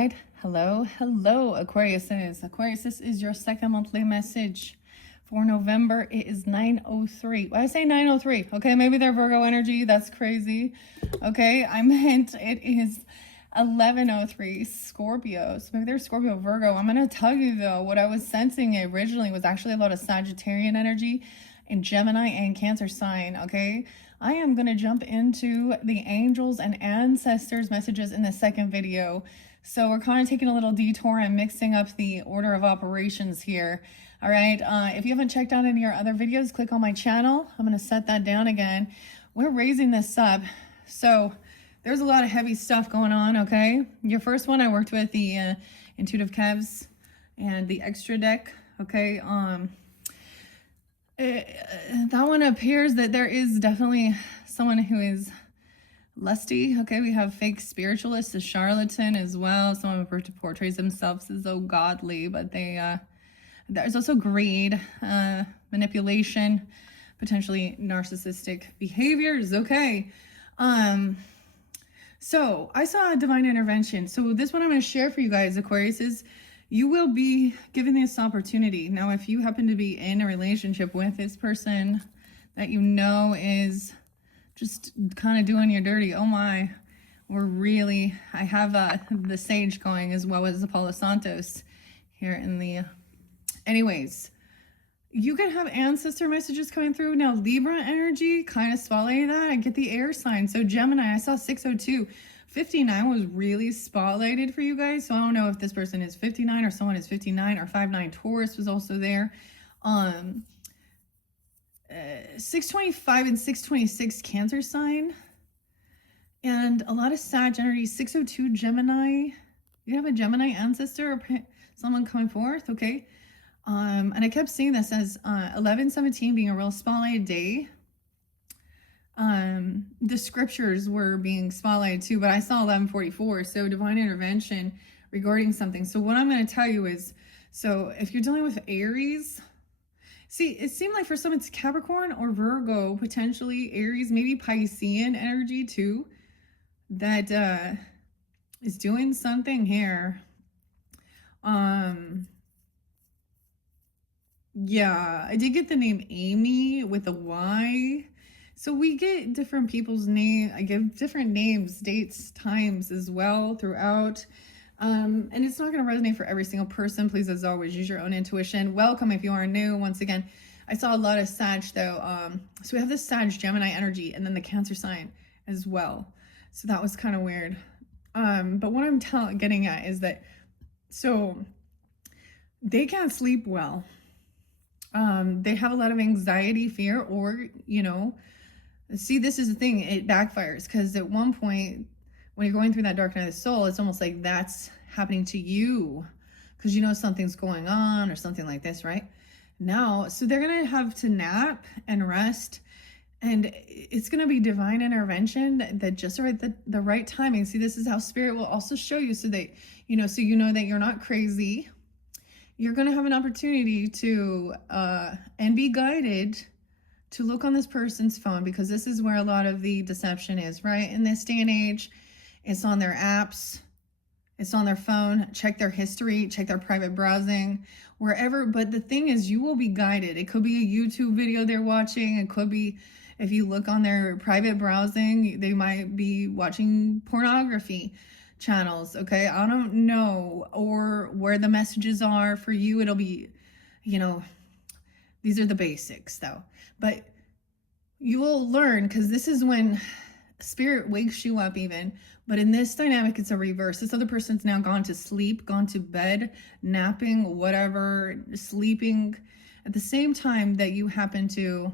right. Hello, Aquarius. Aquarius, this is your second monthly message for November. It is 9:03. Why I say 9:03? Okay, maybe they're Virgo energy. That's crazy. Okay, I meant it is 11:03 Scorpio. So maybe they're Scorpio Virgo. I'm gonna tell you though, what I was sensing originally was actually a lot of Sagittarian energy in Gemini and Cancer sign. Okay, I am gonna jump into the angels and ancestors messages in the second video. So we're kind of taking a little detour and mixing up the order of operations here. All right, if you haven't checked out any of our other videos, click on my channel. I'm going to set that down again. We're raising this up. So there's a lot of heavy stuff going on, okay? Your first one, I worked with the Intuitive Kevs and the Extra Deck, okay? That one appears that there is definitely someone who is lusty. Okay, we have fake spiritualist, a charlatan as well. Someone who portrays themselves as so godly, but there's also greed, manipulation, potentially narcissistic behaviors. Okay, so I saw a divine intervention. So this one I'm going to share for you guys, Aquarius, is you will be given this opportunity. Now, if you happen to be in a relationship with this person that you know is just kind of doing you dirty, oh my, I have the Sage going as well as the Palo Santos here in the, anyways, you can have ancestor messages coming through. Now, Libra energy kind of spotlighted that. I get the air sign. So Gemini, I saw 602. 59 was really spotlighted for you guys. So I don't know if this person is 59 or someone is 59, or 59 Taurus was also there. 625 and 626 Cancer sign, and a lot of Sag energy. 602 Gemini. You have a Gemini ancestor or someone coming forth, okay? And I kept seeing this as 11/17 being a real spotlighted day. The scriptures were being spotlighted too, but I saw 11:44, so divine intervention regarding something. So what I'm going to tell you is, so if you're dealing with Aries, see, it seemed like for some it's Capricorn or Virgo, potentially Aries, maybe Piscean energy too, that is doing something here. Yeah, I did get the name Amy with a Y. So we get different people's name. I give different names, dates, times as well throughout. And it's not going to resonate for every single person. Please, as always, use your own intuition. Welcome if you are new. Once again, I saw a lot of Sag though. So we have this Sag Gemini energy and then the Cancer sign as well. So that was kind of weird. But what I'm getting at is that, so they can't sleep well. They have a lot of anxiety, fear, or, you know, see, this is the thing, it backfires, because at one point when you're going through that dark night of the soul, it's almost like that's happening to you because you know something's going on or something like this, right? Now, so they're going to have to nap and rest, and it's going to be divine intervention that just the right timing. See, this is how spirit will also show you, so that you know that you're not crazy. You're going to have an opportunity to and be guided to look on this person's phone, because this is where a lot of the deception is, right? In this day and age, it's on their apps, it's on their phone. Check their history, check their private browsing, wherever. But the thing is, you will be guided. It could be a YouTube video they're watching. It could be, if you look on their private browsing, they might be watching pornography channels, okay? I don't know, or where the messages are for you. It'll be, you know, these are the basics though, but you will learn, because this is when spirit wakes you up even. But in this dynamic, it's a reverse. This other person's now gone to sleep, gone to bed, napping, whatever, sleeping at the same time that you happen to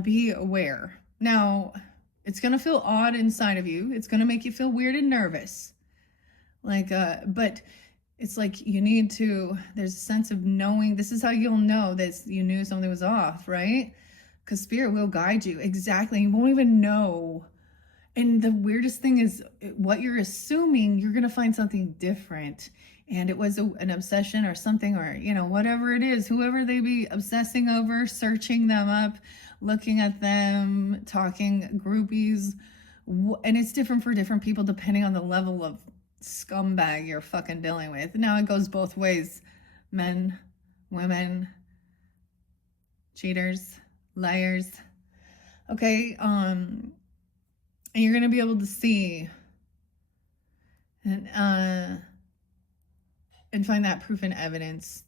be aware. Now, it's going to feel odd inside of you. It's going to make you feel weird and nervous. Like, but it's like you need to, there's a sense of knowing. This is how you'll know that you knew something was off, right? Because spirit will guide you. Exactly. You won't even know. And the weirdest thing is, what you're assuming, you're going to find something different. And it was an obsession or something, or, you know, whatever it is, whoever they be obsessing over, searching them up, looking at them, talking, groupies. And it's different for different people depending on the level of scumbag you're fucking dealing with. Now it goes both ways. Men, women, cheaters, liars. Okay, and you're gonna be able to see and find that proof and evidence.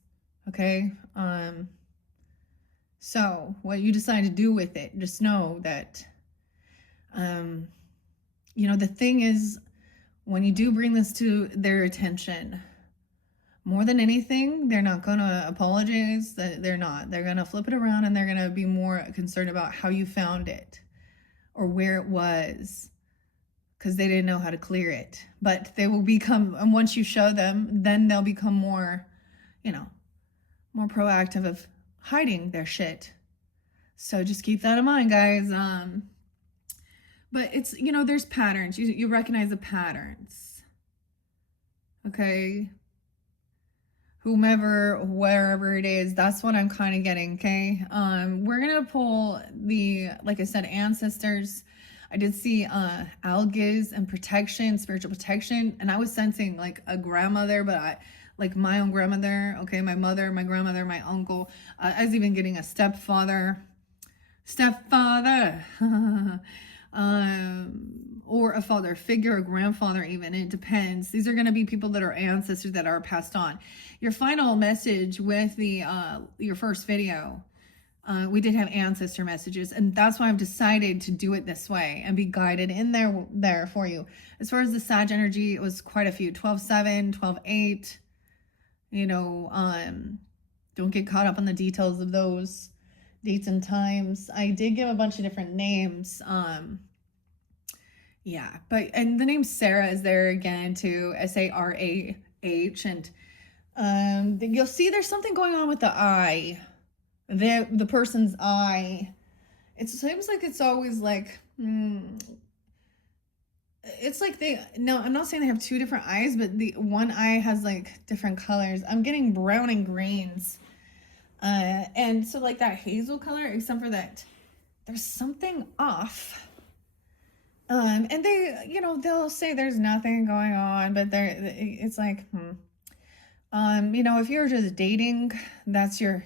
Okay? So what you decide to do with it, just know that the thing is, when you do bring this to their attention, more than anything, they're not going to apologize. They're not. They're going to flip it around, and they're going to be more concerned about how you found it or where it was, because they didn't know how to clear it. But they will become, and once you show them, then they'll become more, more proactive of hiding their shit. So just keep that in mind, guys. But it's, there's patterns. You recognize the patterns. Okay? Whomever, wherever it is, that's what I'm kind of getting, okay? We're going to pull like I said, ancestors. I did see algaes and protection, spiritual protection. And I was sensing like a grandmother, but like my own grandmother, okay? My mother, my grandmother, my uncle. I was even getting a stepfather. Or a father figure, a grandfather even. It depends. These are going to be people that are ancestors that are passed on. Your final message with your first video, we did have ancestor messages, and that's why I've decided to do it this way and be guided in there for you. As far as the Sag energy, it was quite a few. 12-7, 12-8. Don't get caught up on the details of those dates and times. I did give a bunch of different names. And the name Sarah is there again too, Sarah, and you'll see there's something going on with the eye, the person's eye. It seems like it's always like, it's like I'm not saying they have two different eyes, but the one eye has like different colors. I'm getting brown and greens. And so like that hazel color, except for that there's something off. And they, they'll say there's nothing going on, but it's like, if you're just dating, that's your,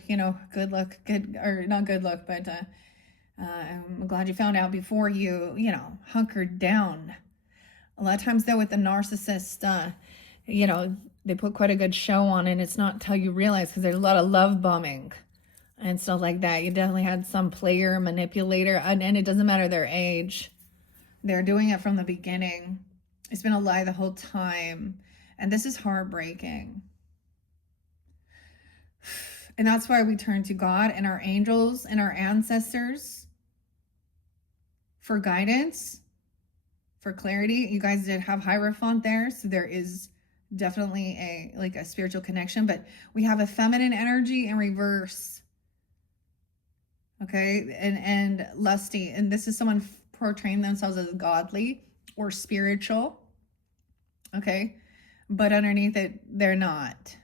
good luck, or not good luck, but, I'm glad you found out before you, hunkered down. A lot of times though with the narcissist, they put quite a good show on, and it's not until you realize, because there's a lot of love bombing and stuff like that. You definitely had some player, manipulator, and it doesn't matter their age. They're doing it from the beginning. It's been a lie the whole time. And this is heartbreaking. And that's why we turn to God and our angels and our ancestors for guidance, for clarity. You guys did have Hierophant there, so there is definitely a spiritual connection, but we have a feminine energy in reverse. Okay, and lusty, and this is someone portraying themselves as godly or spiritual. Okay, but underneath it, they're not.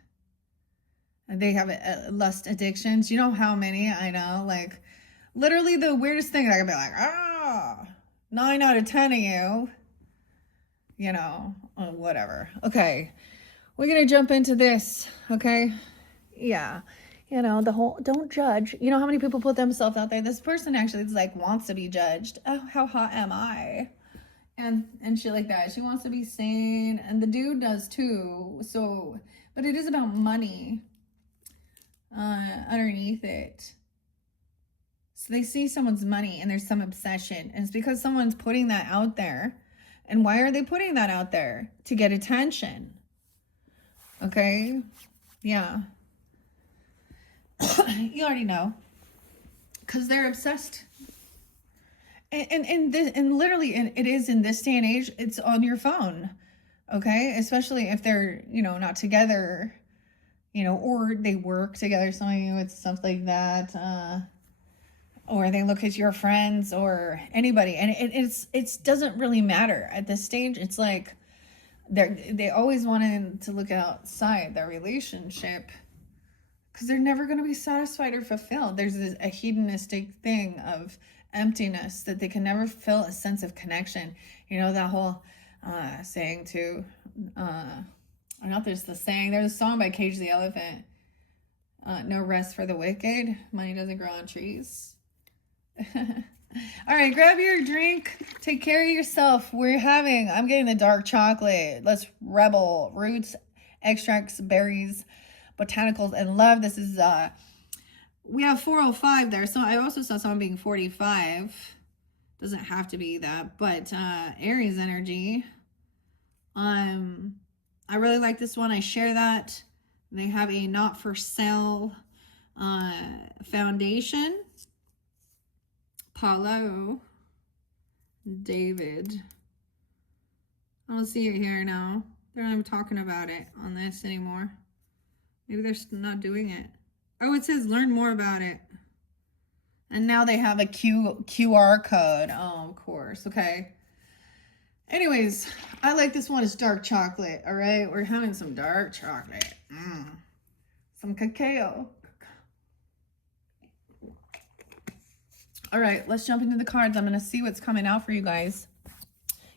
They have a lust addictions. You know how many? I know, like literally the weirdest thing. I can be like, 9 out of 10 of you, whatever. Okay, we're gonna jump into this. Okay, yeah. The whole, don't judge. You know how many people put themselves out there? This person actually is like, wants to be judged. Oh, how hot am I? And shit like that. She wants to be seen, and the dude does too. So, but it is about money underneath it. So they see someone's money and there's some obsession, and it's because someone's putting that out there. And why are they putting that out there? To get attention. Okay? Yeah. You already know, because they're obsessed, and literally, it is in this day and age. It's on your phone, okay? Especially if they're not together, or they work together. Some of you, it's something like that, or they look at your friends or anybody, and it doesn't really matter at this stage. It's like they always wanted to look outside their relationship, because they're never going to be satisfied or fulfilled. There's a hedonistic thing of emptiness that they can never feel a sense of connection. That whole, saying too. Or not there's the saying. There's a song by Cage the Elephant. No rest for the wicked. Money doesn't grow on trees. All right, grab your drink. Take care of yourself. I'm getting the dark chocolate. Let's rebel. Roots, extracts, berries, botanicals, and love. This is, we have 405 there. So I also saw someone being 45. Doesn't have to be that, but Aries energy. I really like this one. I share that. They have a not for sale foundation. Paulo, David. I don't see it here now. They're not even talking about it on this anymore. Maybe they're not doing it. Oh, it says learn more about it. And now they have a QR code. Oh, of course. Okay. Anyways, I like this one. It's dark chocolate. All right. We're having some dark chocolate. Some cacao. All right, let's jump into the cards. I'm going to see what's coming out for you guys.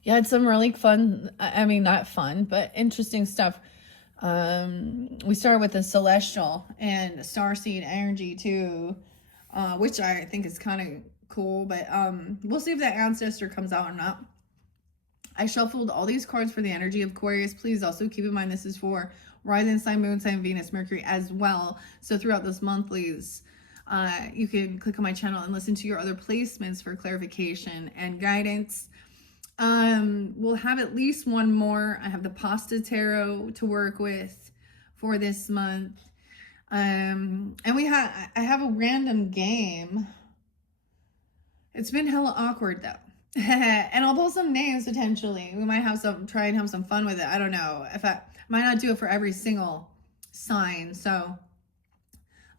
You had some really fun, I mean, not fun, but interesting stuff. We started with the celestial and starseed energy too, which I think is kind of cool, but we'll see if that ancestor comes out or not. I shuffled all these cards for the energy of Aquarius. Please also keep in mind this is for rising sign, moon sign, Venus, Mercury as well. So throughout this monthlies, you can click on my channel and listen to your other placements for clarification and guidance. We'll have at least one more. I have the Pasta Tarot to work with for this month. And I have a random game. It's been hella awkward though. And I'll pull some names potentially. We might try and have some fun with it. I don't know. I might not do it for every single sign. So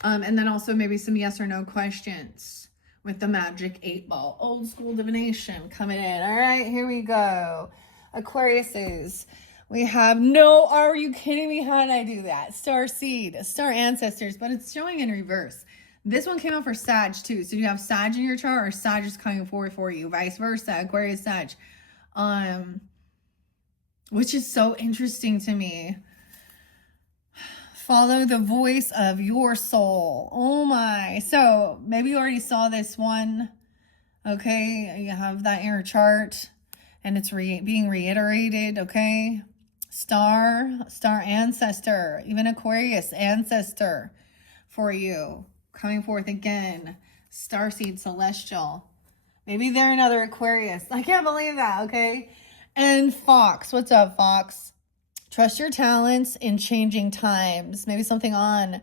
and then also maybe some yes or no questions with the magic 8-ball. Old school divination coming in. All right, here we go. Aquariuses. We have are you kidding me? How did I do that? Star seed, star ancestors, but it's showing in reverse. This one came out for Sag too. So you have Sag in your chart or Sag is coming forward for you. Vice versa, Aquarius, Sag. Which is so interesting to me. Follow the voice of your soul. Oh my. So maybe you already saw this one. Okay. You have that in your chart and it's being reiterated. Okay. Star ancestor, even Aquarius ancestor for you. Coming forth again. Starseed celestial. Maybe they're another Aquarius. I can't believe that. Okay. And Fox. What's up, Fox? Trust your talents in changing times. Maybe something on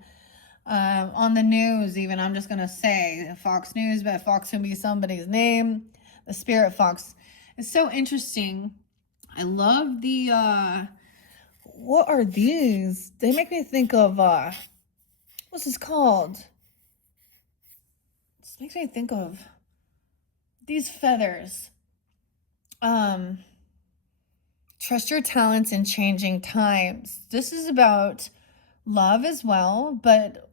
the news even. I'm just going to say Fox News, but Fox can be somebody's name. The Spirit Fox. It's so interesting. I love the, what are these? They make me think of, what's this called? This makes me think of these feathers. Trust your talents in changing times. This is about love as well, but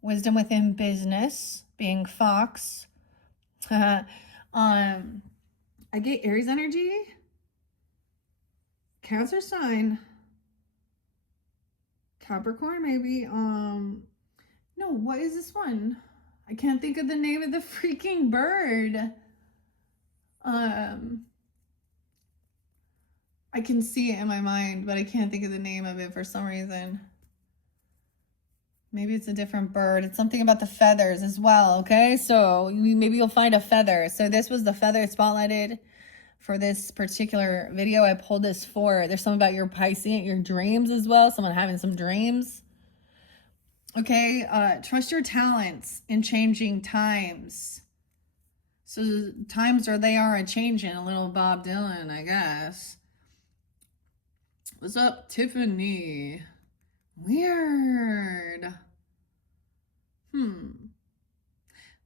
wisdom within business, being Fox. I get Aries energy, Cancer sign, Capricorn maybe. No, what is this one? I can't think of the name of the freaking bird. I can see it in my mind, but I can't think of the name of it for some reason. Maybe it's a different bird. It's something about the feathers as well, okay? So maybe you'll find a feather. So this was the feather spotlighted for this particular video. I pulled this for, there's something about your Piscean, your dreams as well. Someone having some dreams. Okay, trust your talents in changing times. So times they are a-changing, a little Bob Dylan, I guess. What's up, Tiffany? Weird.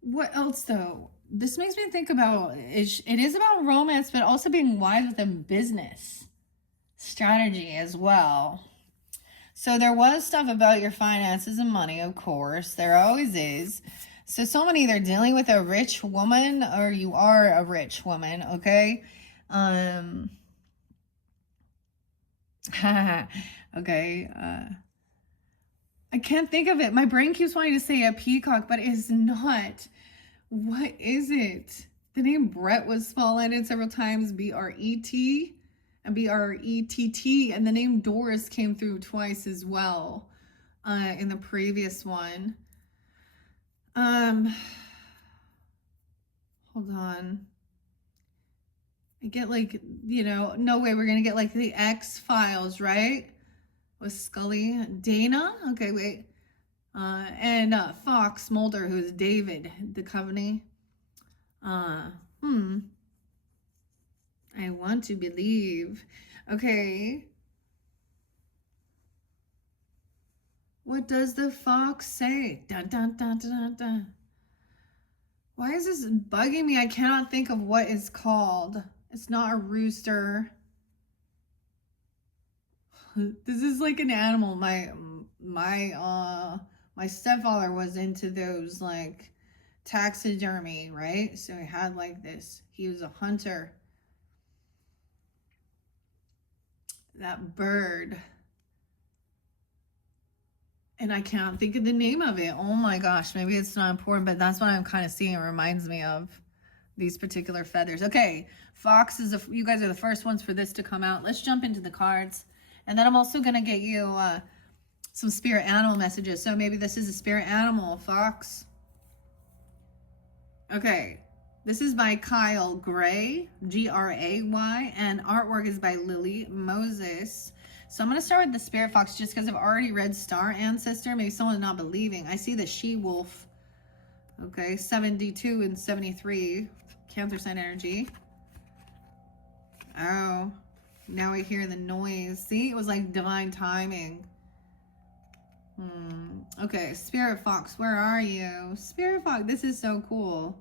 What else, though? This makes me think about, it is about romance, but also being wise within business strategy as well. So there was stuff about your finances and money, of course. There always is. So someone either dealing with a rich woman or you are a rich woman, okay? Okay. I can't think of it. My brain keeps wanting to say a peacock, but it's not. What is it? The name Brett was spotlighted several times, B-R-E-T and B-R-E-T-T, and the name Doris came through twice as well in the previous one. Hold on. I get like, no way, we're gonna get like the X-Files, right? With Scully. Dana? Okay, wait. And Fox Mulder, who's David Duchovny. I want to believe. Okay. What does the fox say? Dun, dun, dun, dun, dun. Why is this bugging me? I cannot think of what it's called. It's not a rooster. This is like an animal. My stepfather was into those like taxidermy, right? So he had like this. He was a hunter. That bird. And I can't think of the name of it. Oh my gosh, maybe it's not important, but that's what I'm kind of seeing. It reminds me of these particular feathers. Okay, fox is you guys are the first ones for this to come out. Let's jump into the cards. And then I'm also going to get you some spirit animal messages. So maybe this is a spirit animal, fox. Okay, this is by Kyle Gray, Gray, and artwork is by Lily Moses. So I'm going to start with the spirit fox just because I've already read Star Ancestor. Maybe someone's not believing. I see the she-wolf. Okay, 72 and 73, Cancer sign energy. Oh, now I hear the noise. See, it was like divine timing. Okay, spirit fox, where are you? Spirit fox, this is so cool.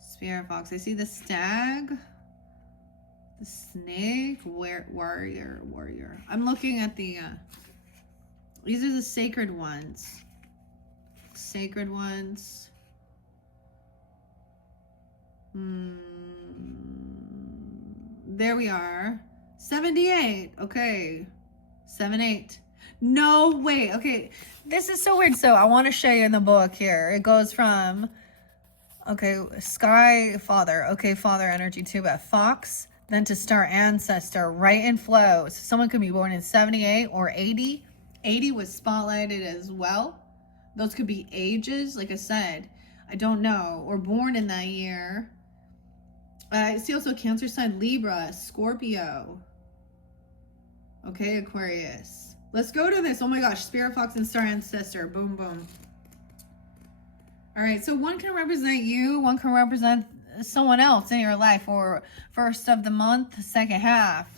Spirit fox, I see the stag, the snake, warrior. I'm looking at the, these are the sacred ones. Sacred ones. There we are. 78. Okay. 78. No way. Okay. This is so weird. So I want to show you in the book here. It goes from, okay, sky father. Okay, father energy too, but fox, then to star ancestor, right in flow. So someone could be born in 78 or 80. 80 was spotlighted as well. Those could be ages, like I said. I don't know. Or born in that year. I see also Cancer sign, Libra, Scorpio. Okay, Aquarius. Let's go to this. Oh my gosh, Spirit Fox and Star Ancestor. Boom, boom. All right, so one can represent you. One can represent someone else in your life, or first of the month, second half.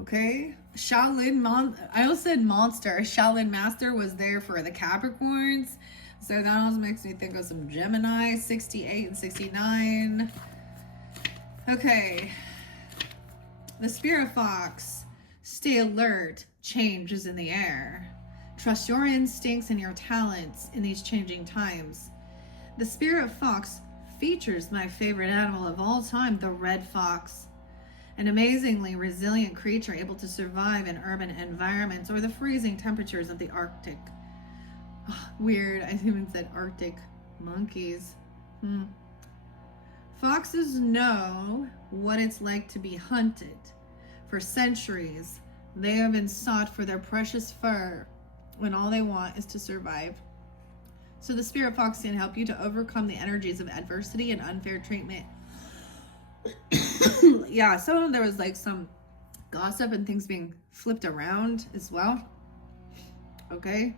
Okay. I also said monster. Shaolin Master was there for the Capricorns. So that also makes me think of some Gemini, 68 and 69. Okay. The Spirit Fox. Stay alert. Change is in the air. Trust your instincts and your talents in these changing times. The Spirit Fox features my favorite animal of all time, the red fox. An amazingly resilient creature able to survive in urban environments or the freezing temperatures of the Arctic. Oh, weird, I even said Arctic monkeys. Foxes know what it's like to be hunted. For centuries, they have been sought for their precious fur when all they want is to survive. So the Spirit Fox can help you to overcome the energies of adversity and unfair treatment. Yeah, so there was like some gossip and things being flipped around as well. Okay.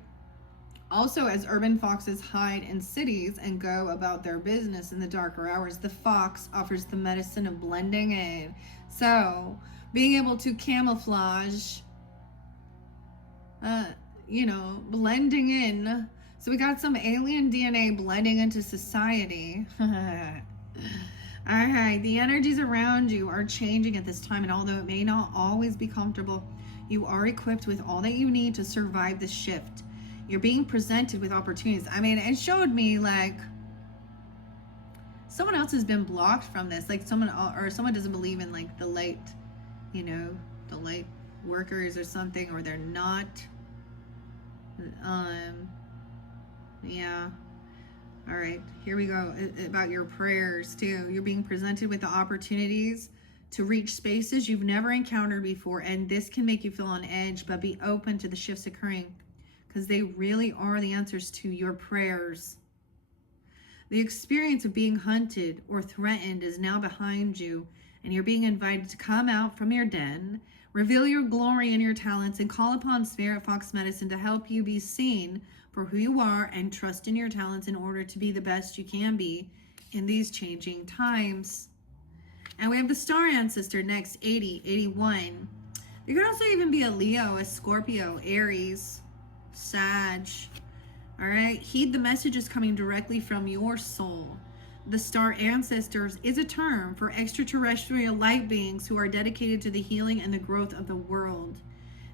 Also, as urban foxes hide in cities and go about their business in the darker hours, the fox offers the medicine of blending in. So, being able to camouflage, blending in. So we got some alien DNA blending into society. All right, the energies around you are changing at this time, and although it may not always be comfortable, you are equipped with all that you need to survive this shift. You're being presented with opportunities. I mean, it showed me like someone else has been blocked from this, like someone doesn't believe in like the light, the light workers or something, or they're not. Yeah. All right, here we go. About your prayers too. You're being presented with the opportunities to reach spaces you've never encountered before, and this can make you feel on edge, but be open to the shifts occurring because they really are the answers to your prayers. The experience of being hunted or threatened is now behind you, and you're being invited to come out from your den, reveal your glory and your talents, and call upon Spirit Fox Medicine to help you be seen for who you are and trust in your talents in order to be the best you can be in these changing times. And we have the Star Ancestor next, 80, 81. You could also even be a Leo, a Scorpio, Aries, Sag. All right, heed the messages coming directly from your soul. The Star Ancestors is a term for extraterrestrial light beings who are dedicated to the healing and the growth of the world.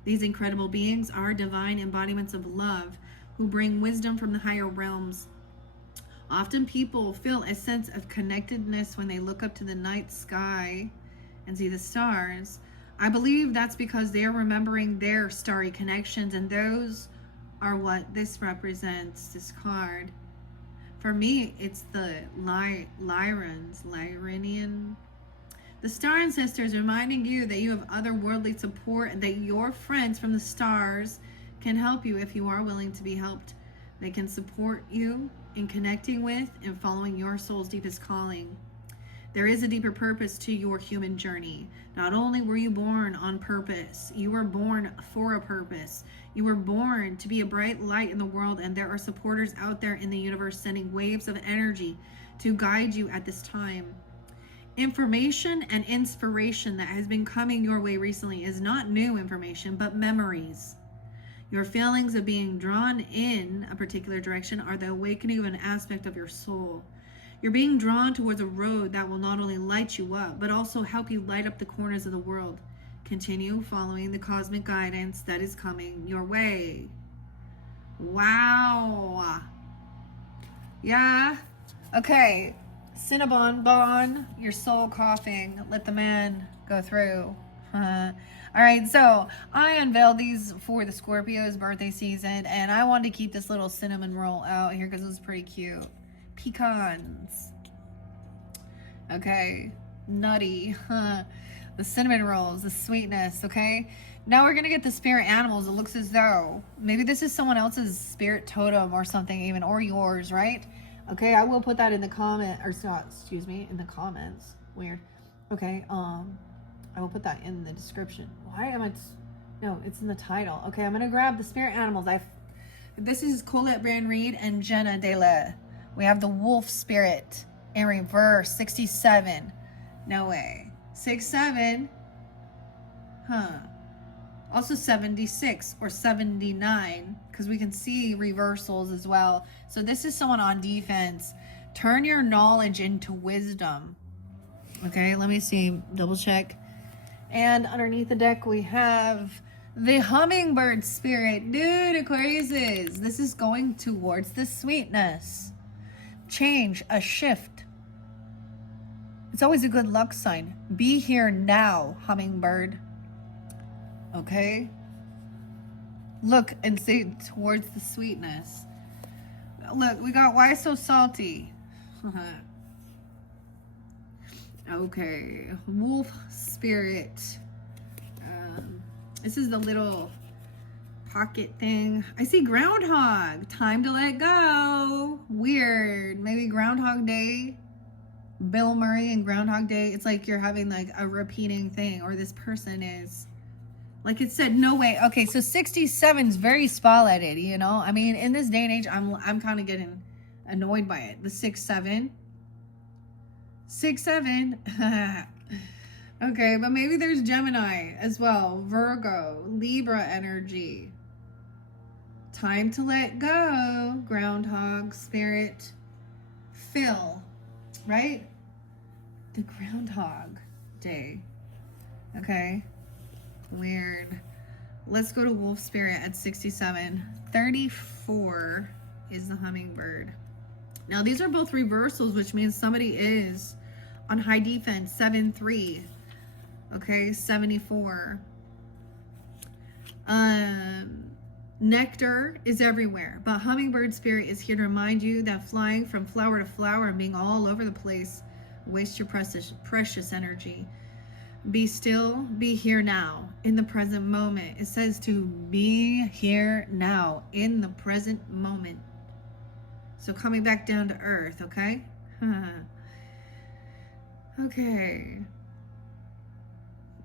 These incredible beings are divine embodiments of love who bring wisdom from the higher realms. Often people feel a sense of connectedness when they look up to the night sky and see the stars. I believe that's because they are remembering their starry connections, and those are what this represents, this card. For me, it's the Lyranian. The Star Ancestors reminding you that you have otherworldly support and that your friends from the stars can help you if you are willing to be helped. They can support you in connecting with and following your soul's deepest calling. There is a deeper purpose to your human journey. Not only were you born on purpose, you were born for a purpose. You were born to be a bright light in the world, and there are supporters out there in the universe sending waves of energy to guide you at this time. Information and inspiration that has been coming your way recently is not new information, but memories. Your feelings of being drawn in a particular direction are the awakening of an aspect of your soul. You're being drawn towards a road that will not only light you up, but also help you light up the corners of the world. Continue following the cosmic guidance that is coming your way. Wow. Yeah. Okay. Cinnabon, your soul coughing. Let the man go through. All right, so I unveiled these for the Scorpio's birthday season, and I wanted to keep this little cinnamon roll out here because it was pretty cute. Pecans. Okay, nutty. The cinnamon rolls, the sweetness. Okay, now we're gonna get the spirit animals. It looks as though maybe this is someone else's spirit totem or something, even, or yours, right? Okay, I will put that in the comment, or not, excuse me, in the comments. Weird. Okay, I will put that in the description. Why am I? No, it's in the title. Okay, I'm gonna grab the spirit animals. This is Colette Brand Reed and Jenna Dela. We have the wolf spirit in reverse, 67. No way. 67. Huh. Also 76 or 79, because we can see reversals as well. So this is someone on defense. Turn your knowledge into wisdom. Okay, let me see. Double check. And underneath the deck, we have the hummingbird spirit. Dude, Aquarius, this is going towards the sweetness. Change, a shift. It's always a good luck sign. Be here now, hummingbird. Okay? Look and see towards the sweetness. Look, we got why so salty. Okay, wolf spirit. This is the little pocket thing. I see groundhog. Time to let go. Weird. Maybe Groundhog Day. Bill Murray and Groundhog Day. It's like you're having like a repeating thing, or this person is. Like it said, no way. Okay, so 67 is very spotlighted, you know? I mean, in this day and age, I'm kind of getting annoyed by it. The 6-7. 6-7. Okay, but maybe there's Gemini as well. Virgo, Libra energy. Time to let go. Groundhog spirit. Phil, right? The Groundhog Day. Okay. Weird. Let's go to wolf spirit at 67. 34 is the hummingbird. Now these are both reversals, which means somebody is on high defense. 7-3. Okay, 74. Nectar is everywhere, but hummingbird spirit is here to remind you that flying from flower to flower and being all over the place waste your precious energy. Be still, be here now, in the present moment. It says to be here now, in the present moment. So coming back down to earth, okay? Okay.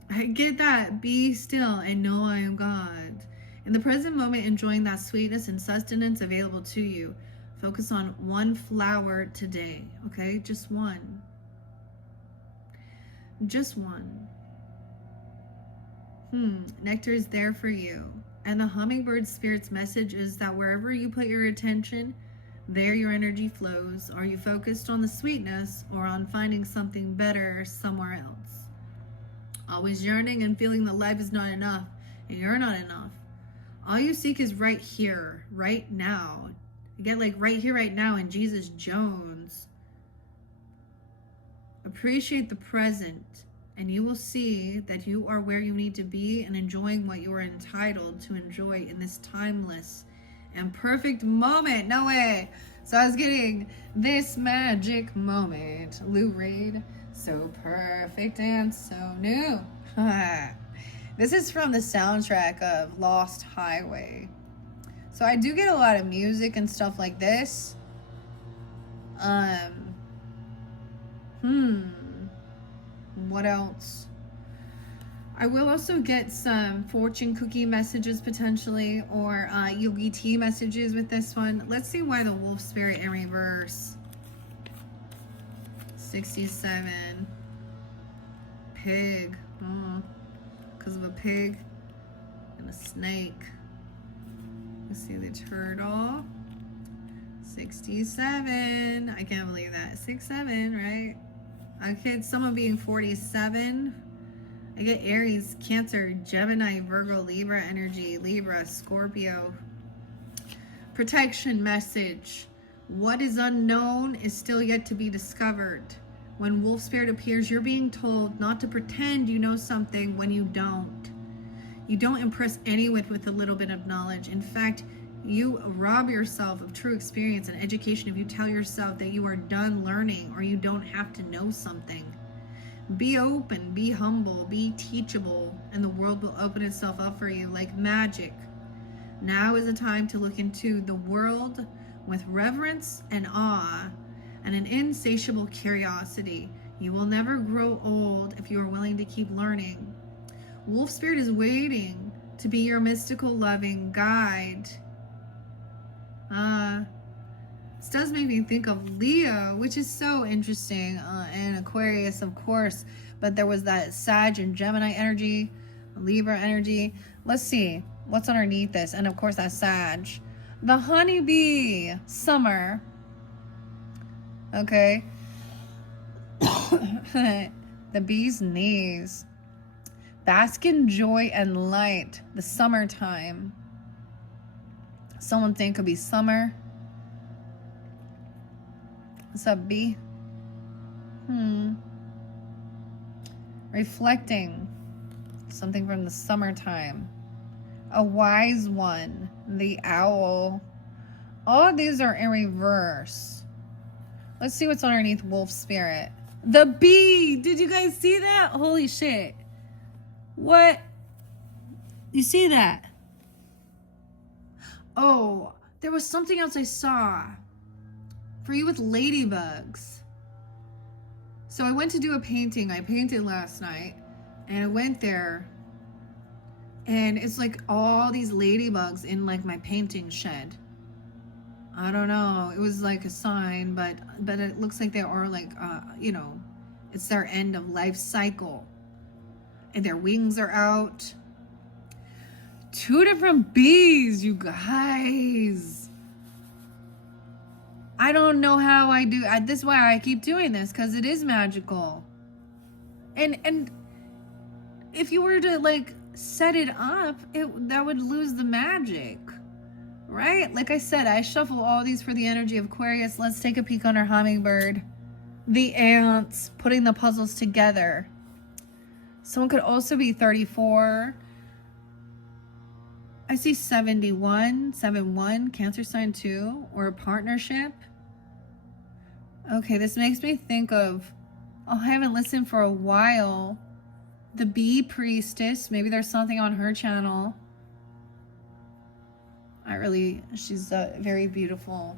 I get that. Be still and know I am God. In the present moment, enjoying that sweetness and sustenance available to you. Focus on one flower today, okay? Just one. Just one. Nectar is there for you. And the hummingbird spirit's message is that wherever you put your attention, there your energy flows. Are you focused on the sweetness or on finding something better somewhere else? Always yearning and feeling that life is not enough and you're not enough. All you seek is right here, right now. You get like right here, right now in Jesus Jones. Appreciate the present and you will see that you are where you need to be and enjoying what you are entitled to enjoy in this timeless and perfect moment. No way. So I was getting this magic moment. Lou Reed, so perfect and so new. This is from the soundtrack of Lost Highway. So I do get a lot of music and stuff like this. What else? I will also get some fortune cookie messages potentially, or Yogi Tea messages with this one. Let's see why the wolf spirit in reverse. 67. Pig. Because of a pig and a snake. Let's see the turtle. 67. I can't believe that. 67, right? Okay, someone being 47. I get Aries, Cancer, Gemini, Virgo, Libra energy, Libra, Scorpio. Protection message. What is unknown is still yet to be discovered. When wolf spirit appears, you're being told not to pretend you know something when you don't. You don't impress anyone with a little bit of knowledge. In fact, you rob yourself of true experience and education if you tell yourself that you are done learning or you don't have to know something. Be open, be humble, be teachable, and the world will open itself up for you like magic. Now is the time to look into the world with reverence and awe and an insatiable curiosity. You will never grow old if you are willing to keep learning. Wolf Spirit is waiting to be your mystical, loving guide. This does make me think of Leo, which is so interesting, and Aquarius, of course, but there was that Sag and Gemini energy, Libra energy. Let's see what's underneath this, and of course that Sag. The honeybee, summer. Okay. The bee's knees. Bask in joy and light, the summertime. Someone think it could be summer. What's up, B? Reflecting. Something from the summertime. A wise one. The owl. All of these are in reverse. Let's see what's underneath Wolf Spirit. The bee! Did you guys see that? Holy shit. What? You see that? Oh, there was something else I saw. For you with ladybugs. So I went to do a painting. I painted last night. And I went there. And it's like all these ladybugs in like my painting shed. I don't know. It was like a sign, but it looks like they are like, it's their end of life cycle. And their wings are out. 2 different bees, you guys. I don't know how I do. This is why I keep doing this, because it is magical. And if you were to like set it up, that would lose the magic, right? Like I said, I shuffle all these for the energy of Aquarius. Let's take a peek on our hummingbird. The ants putting the puzzles together. Someone could also be 34. I see 71, 71, Cancer sign too, or a partnership. Okay, this makes me think of, oh, I haven't listened for a while. The Bee Priestess, maybe there's something on her channel. She's a very beautiful,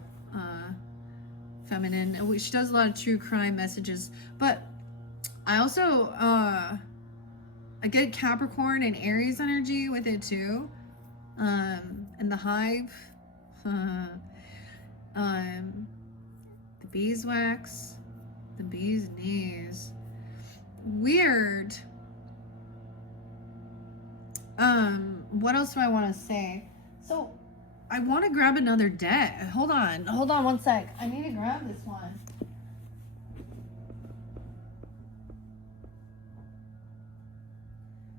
feminine. She does a lot of true crime messages, but I also, I get Capricorn and Aries energy with it too. And the Hive, the beeswax, the bee's knees. Weird. What else do I want to say? So I want to grab another deck. Hold on one sec. I need to grab this one.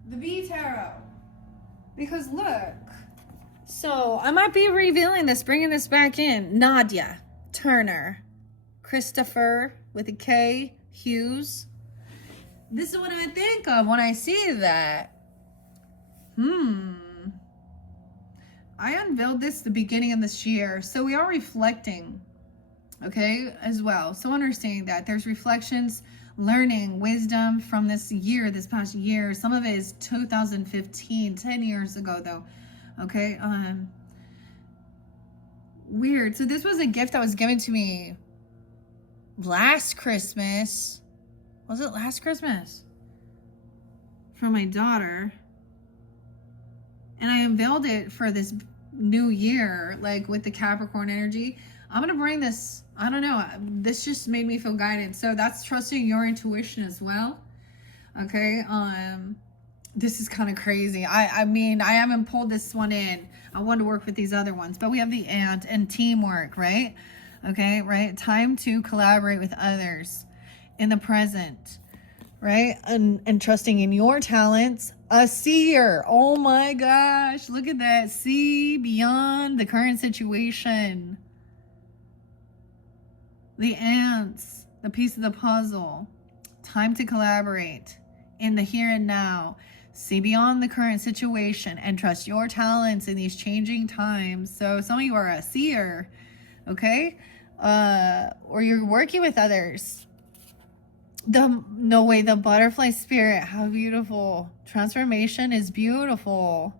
The Bee Tarot. Because look, so I might be revealing this, bringing this back in. Nadia Turner, Christopher with a K, Hughes. This is what I think of when I see that. I unveiled this the beginning of this year, so we are reflecting, okay, as well. So understanding that there's reflections, learning, wisdom from this year, this past year. Some of it is 2015, 10 years ago though, okay? Weird. So this was a gift that was given to me last Christmas. Was it last Christmas? From my daughter. And I unveiled it for this new year, like with the Capricorn energy. I'm going to bring this, I don't know, this just made me feel guided. So that's trusting your intuition as well. Okay. This is kind of crazy. I mean, I haven't pulled this one in. I want to work with these other ones, but we have the ant and teamwork, right? Okay. Right. Time to collaborate with others in the present, right? And trusting in your talents. A seer. Oh my gosh. Look at that. See beyond the current situation. The ants, the piece of the puzzle. Time to collaborate in the here and now. See beyond the current situation and trust your talents in these changing times. So some of you are a seer, okay? Or you're working with others. The butterfly spirit, how beautiful. Transformation is beautiful.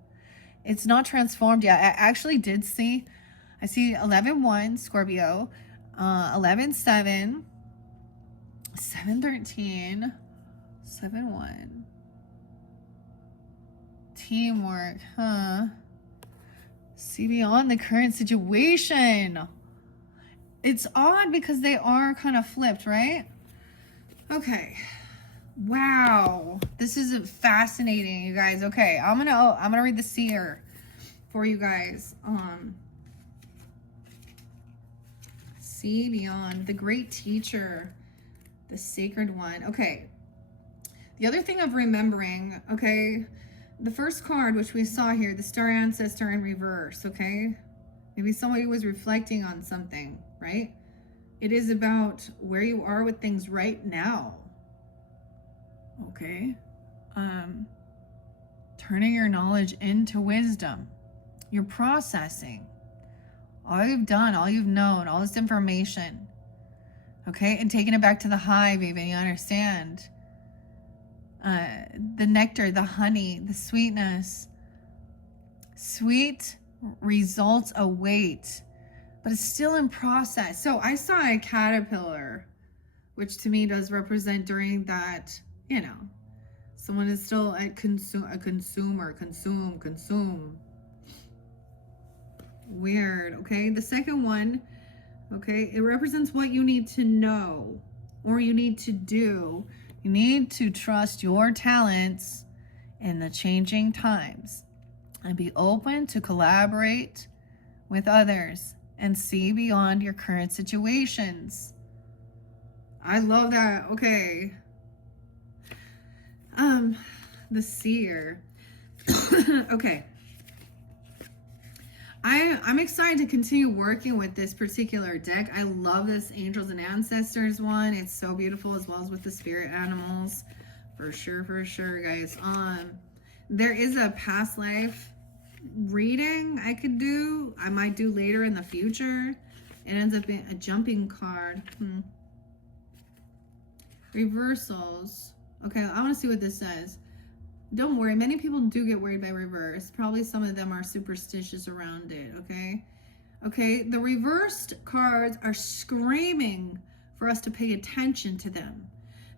It's not transformed yet. I actually did see, I see 11-1 Scorpio, 11-7, 7-13, 7-1. Teamwork, huh? See beyond the current situation. It's odd because they are kind of flipped, right? Okay. Wow. This is fascinating, you guys. Okay, I'm gonna read the Seer for you guys. See beyond the great teacher, the sacred one. Okay. The other thing of remembering, okay, the first card, which we saw here, the Star Ancestor in reverse, okay? Maybe somebody was reflecting on something, right? It is about where you are with things right now. Okay. Turning your knowledge into wisdom. You're processing all you've done, all you've known, all this information. Okay. And taking it back to the hive, even, you understand. The nectar, the honey, the sweetness. Sweet results await, but it's still in process. So I saw a caterpillar, which to me does represent during that, you know, someone is still a consumer, consume. Weird, okay? The second one, okay, it represents what you need to know or you need to do. You need to trust your talents in the changing times and be open to collaborate with others and see beyond your current situations. I love that. Okay. The Seer. Okay. I'm excited to continue working with this particular deck. I love this Angels and Ancestors one. It's so beautiful, as well as with the spirit animals. For sure, guys. There is a past life reading I could do. I might do later in the future. It ends up being a jumping card. Reversals. Okay, I want to see what this says. Don't worry. Many people do get worried by reverse. Probably some of them are superstitious around it, okay? Okay, the reversed cards are screaming for us to pay attention to them.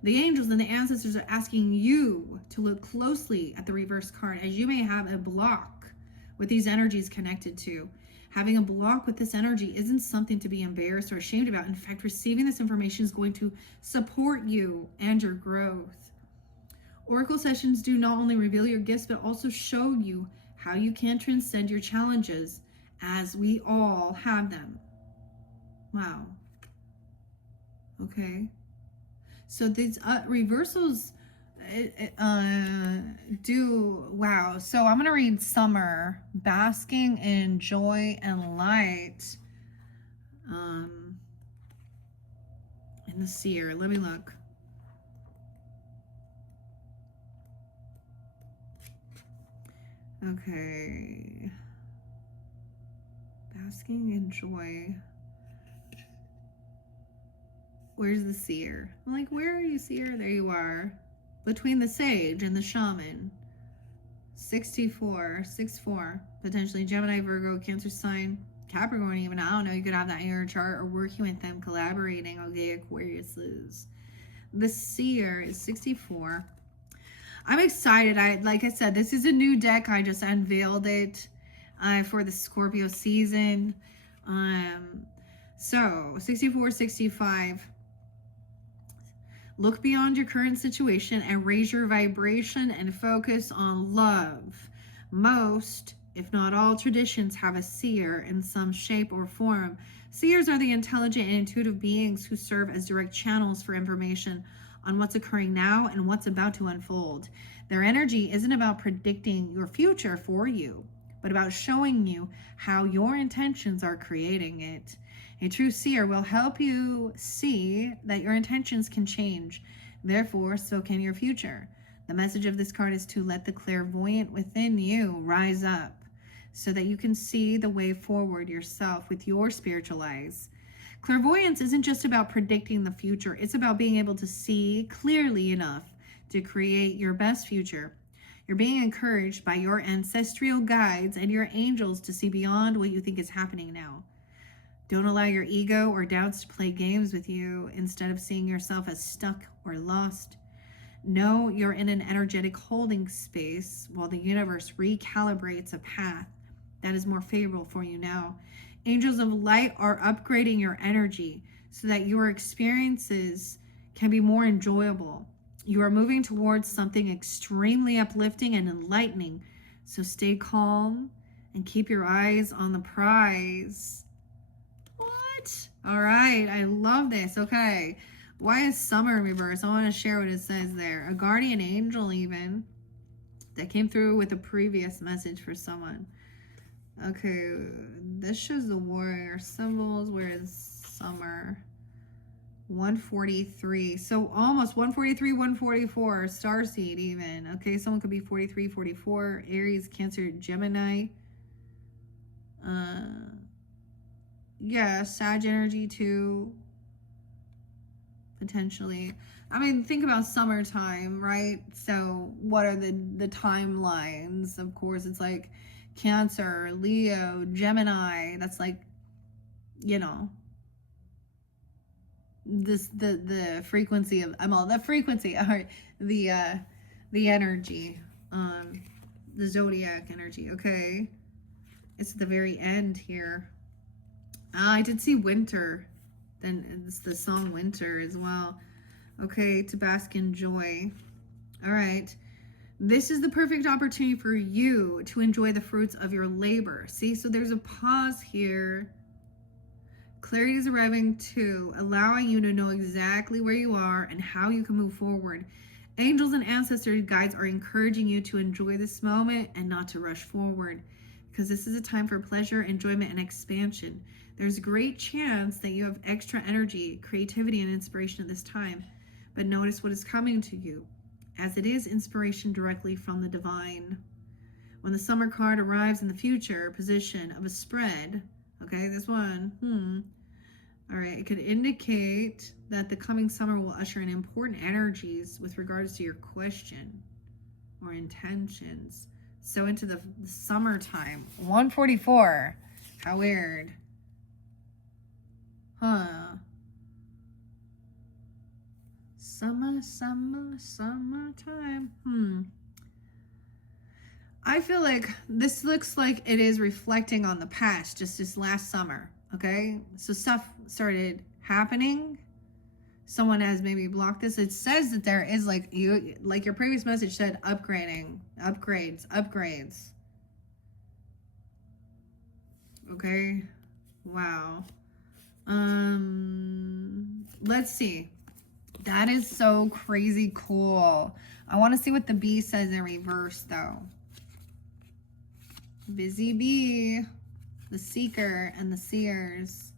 The angels and the ancestors are asking you to look closely at the reverse card, as you may have a block with these energies connected to. Having a block with this energy isn't something to be embarrassed or ashamed about. In fact, receiving this information is going to support you and your growth. Oracle sessions do not only reveal your gifts, but also show you how you can transcend your challenges, as we all have them. Wow. Okay. So these reversals do, wow. So I'm going to read Summer, basking in joy and light. In the Seer. Let me look. Okay. Basking in joy. Where's the Seer? I'm like, where are you, Seer? There you are. Between the Sage and the Shaman. 64, 6-4. Potentially Gemini, Virgo, Cancer sign, Capricorn even. I don't know. You could have that in your chart or working with them, collaborating. Okay, Aquariuses. The Seer is 64. I'm excited. Like I said, this is a new deck. I just unveiled it for the Scorpio season. So 64, 65. Look beyond your current situation and raise your vibration and focus on love. Most, if not all, traditions have a seer in some shape or form. Seers are the intelligent and intuitive beings who serve as direct channels for information on what's occurring now and what's about to unfold. Their energy isn't about predicting your future for you, but about showing you how your intentions are creating it. A true seer will help you see that your intentions can change. Therefore, so can your future. The message of this card is to let the clairvoyant within you rise up so that you can see the way forward yourself with your spiritual eyes. Clairvoyance isn't just about predicting the future. It's about being able to see clearly enough to create your best future. You're being encouraged by your ancestral guides and your angels to see beyond what you think is happening now. Don't allow your ego or doubts to play games with you instead of seeing yourself as stuck or lost. Know you're in an energetic holding space while the universe recalibrates a path that is more favorable for you now. Angels of light are upgrading your energy so that your experiences can be more enjoyable. You are moving towards something extremely uplifting and enlightening. So stay calm and keep your eyes on the prize. What? All right. I love this. Okay. Why is Summer in reverse? I want to share what it says there. A guardian angel even that came through with a previous message for someone. Okay. This shows the warrior symbols. Where is Summer? 143. So almost 143, 144. Starseed even. Okay. Someone could be 43, 44. Aries, Cancer, Gemini. Yeah, Sag energy too, potentially. I mean, think about summertime, right? So what are the timelines? Of course, it's like Cancer, Leo, Gemini. That's like, you know, this the frequency of the frequency, all right, the energy, the zodiac energy. Okay, it's at the very end here. I did see Winter. Then it's the song Winter as well. Okay, to bask in joy. All right. This is the perfect opportunity for you to enjoy the fruits of your labor. See, so there's a pause here. Clarity is arriving too, allowing you to know exactly where you are and how you can move forward. Angels and ancestor guides are encouraging you to enjoy this moment and not to rush forward, because this is a time for pleasure, enjoyment, and expansion. There's a great chance that you have extra energy, creativity, and inspiration at this time. But notice what is coming to you, as it is inspiration directly from the divine. When the summer card arrives in the future position of a spread, okay, this one, all right, it could indicate that the coming summer will usher in important energies with regards to your question or intentions. So into the summertime. 144. How weird. Huh. Summertime. I feel like this looks like it is reflecting on the past, just this last summer. Okay, so stuff started happening. Someone has maybe blocked this. It says that there is like your previous message said upgrades. Okay, wow. Let's see. That is so crazy cool. I want to see what the bee says in reverse though. Busy bee, the seeker and the seers.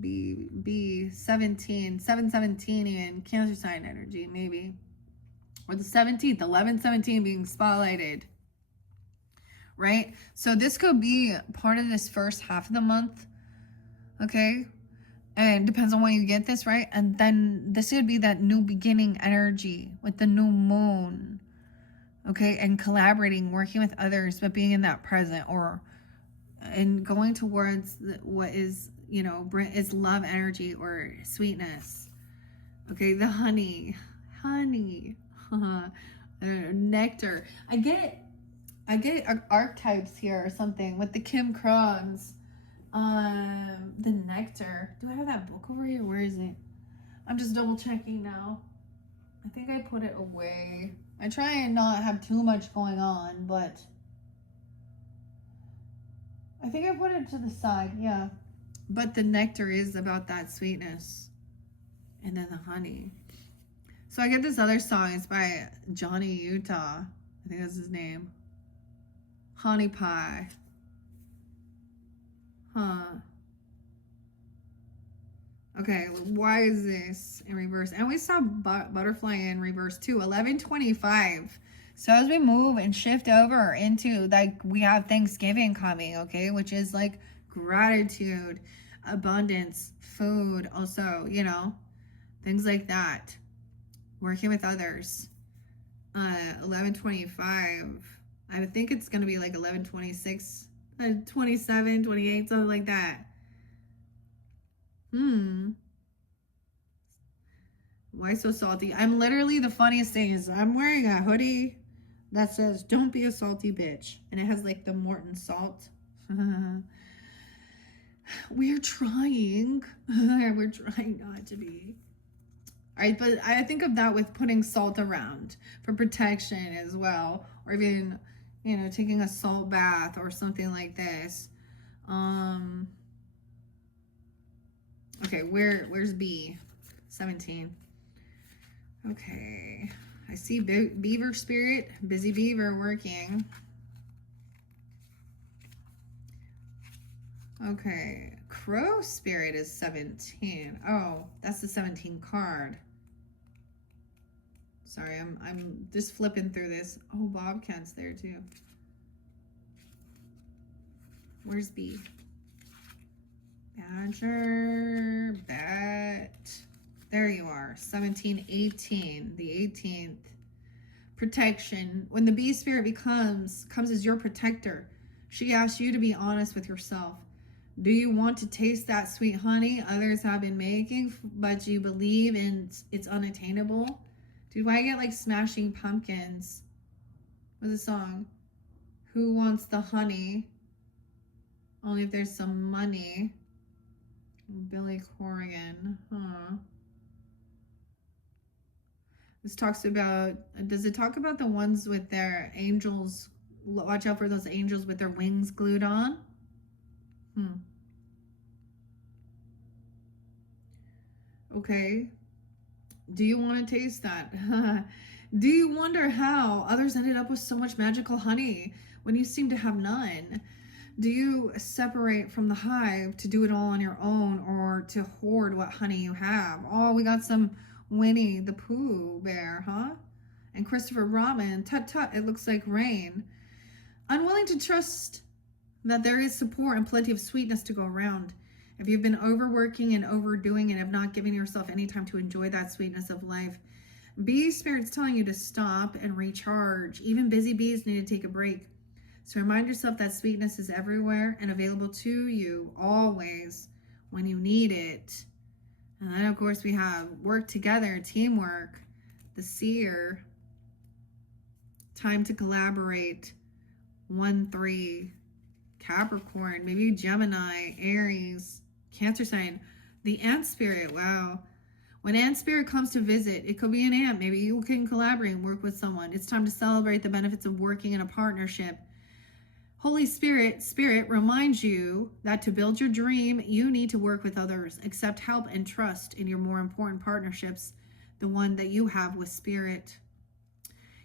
B 17, 717 in Cancer sign energy, maybe. Or the 17th, 11/17 being spotlighted. Right? So this could be part of this first half of the month. Okay? And depends on when you get this, right? And then this would be that new beginning energy with the new moon. Okay? And collaborating, working with others, but being in that present and going towards what is, is love energy or sweetness. Okay, the honey, nectar. I get archetypes here or something with the Kim Krons. The nectar. Do I have that book over here? Where is it? I'm just double checking now. I think I put it away. I try and not have too much going on, but I think I put it to the side, yeah. But the nectar is about that sweetness. And then the honey. So I get this other song. It's by Johnny Utah. I think that's his name. Honey Pie. Huh. Okay, why is this in reverse? And we saw butterfly in reverse too. 11/25. So as we move and shift over into, like, we have Thanksgiving coming, okay? Which is like gratitude, abundance, food, also, things like that. Working with others. 11/25. I would think it's going to be like 11/26, 27, 28, something like that. Why so salty? I'm literally, the funniest thing is I'm wearing a hoodie that says, "Don't be a salty bitch." And it has like the Morton salt. We're trying. We're trying not to be. All right, but I think of that with putting salt around for protection as well. Or even, taking a salt bath or something like this. Okay, where's B? 17. Okay, I see beaver spirit, busy beaver working. Okay, crow spirit is 17. Oh, that's the 17 card. Sorry, I'm just flipping through this. Oh, bobcat's there too. Where's B? Badger, bat. There you are. 17, 18. The 18th. Protection. When the bee spirit comes as your protector, she asks you to be honest with yourself. Do you want to taste that sweet honey others have been making, but you believe it's unattainable? Dude, why I get like Smashing Pumpkins? What's the song? Who wants the honey? Only if there's some money. Billy Corrigan. Huh. This talks about, does it talk about the ones with their angels? Watch out for those angels with their wings glued on. Okay. Do you want to taste that? Do you wonder how others ended up with so much magical honey when you seem to have none? Do you separate from the hive to do it all on your own, or to hoard what honey you have? Oh, we got some Winnie the Pooh bear, huh? And Christopher Robin, tut tut, it looks like rain. Unwilling to trust that there is support and plenty of sweetness to go around. If you've been overworking and overdoing and have not given yourself any time to enjoy that sweetness of life, bee spirit's telling you to stop and recharge. Even busy bees need to take a break. So remind yourself that sweetness is everywhere and available to you always when you need it. And then, of course, we have work together, teamwork, the Seer, time to collaborate, 1-3, Capricorn, maybe Gemini, Aries, Cancer sign, the ant spirit. Wow. When ant spirit comes to visit, it could be an ant. Maybe you can collaborate and work with someone. It's time to celebrate the benefits of working in a partnership. Holy Spirit reminds you that to build your dream, you need to work with others, accept help, and trust in your more important partnerships, the one that you have with Spirit.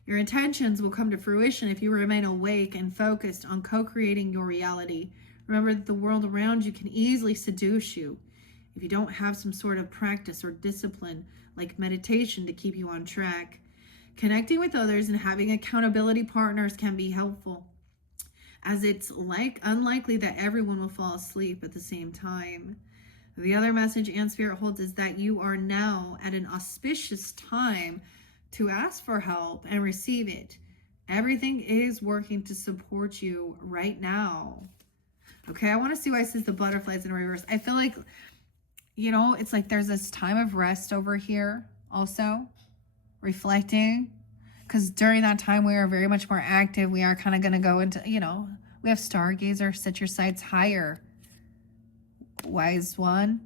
Your intentions will come to fruition if you remain awake and focused on co-creating your reality. Remember that the world around you can easily seduce you if you don't have some sort of practice or discipline like meditation to keep you on track. Connecting with others and having accountability partners can be helpful, as it's unlikely that everyone will fall asleep at the same time. The other message Ant Spirit holds is that you are now at an auspicious time to ask for help and receive it. Everything is working to support you right now. Okay, I want to see why it says the butterflies in reverse. I feel like, you know, it's like there's this time of rest over here also, reflecting. Because during that time, we are very much more active. We are kind of going to go into, you know, we have Stargazer, set your sights higher. Wise one.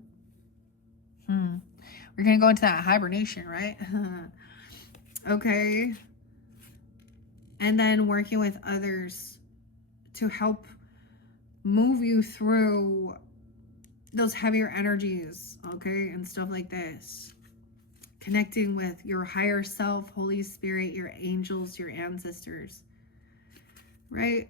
We're going to go into that hibernation, right? Okay. And then working with others to help move you through those heavier energies, okay, and stuff like this. Connecting with your higher self, Holy Spirit, your angels, your ancestors, right?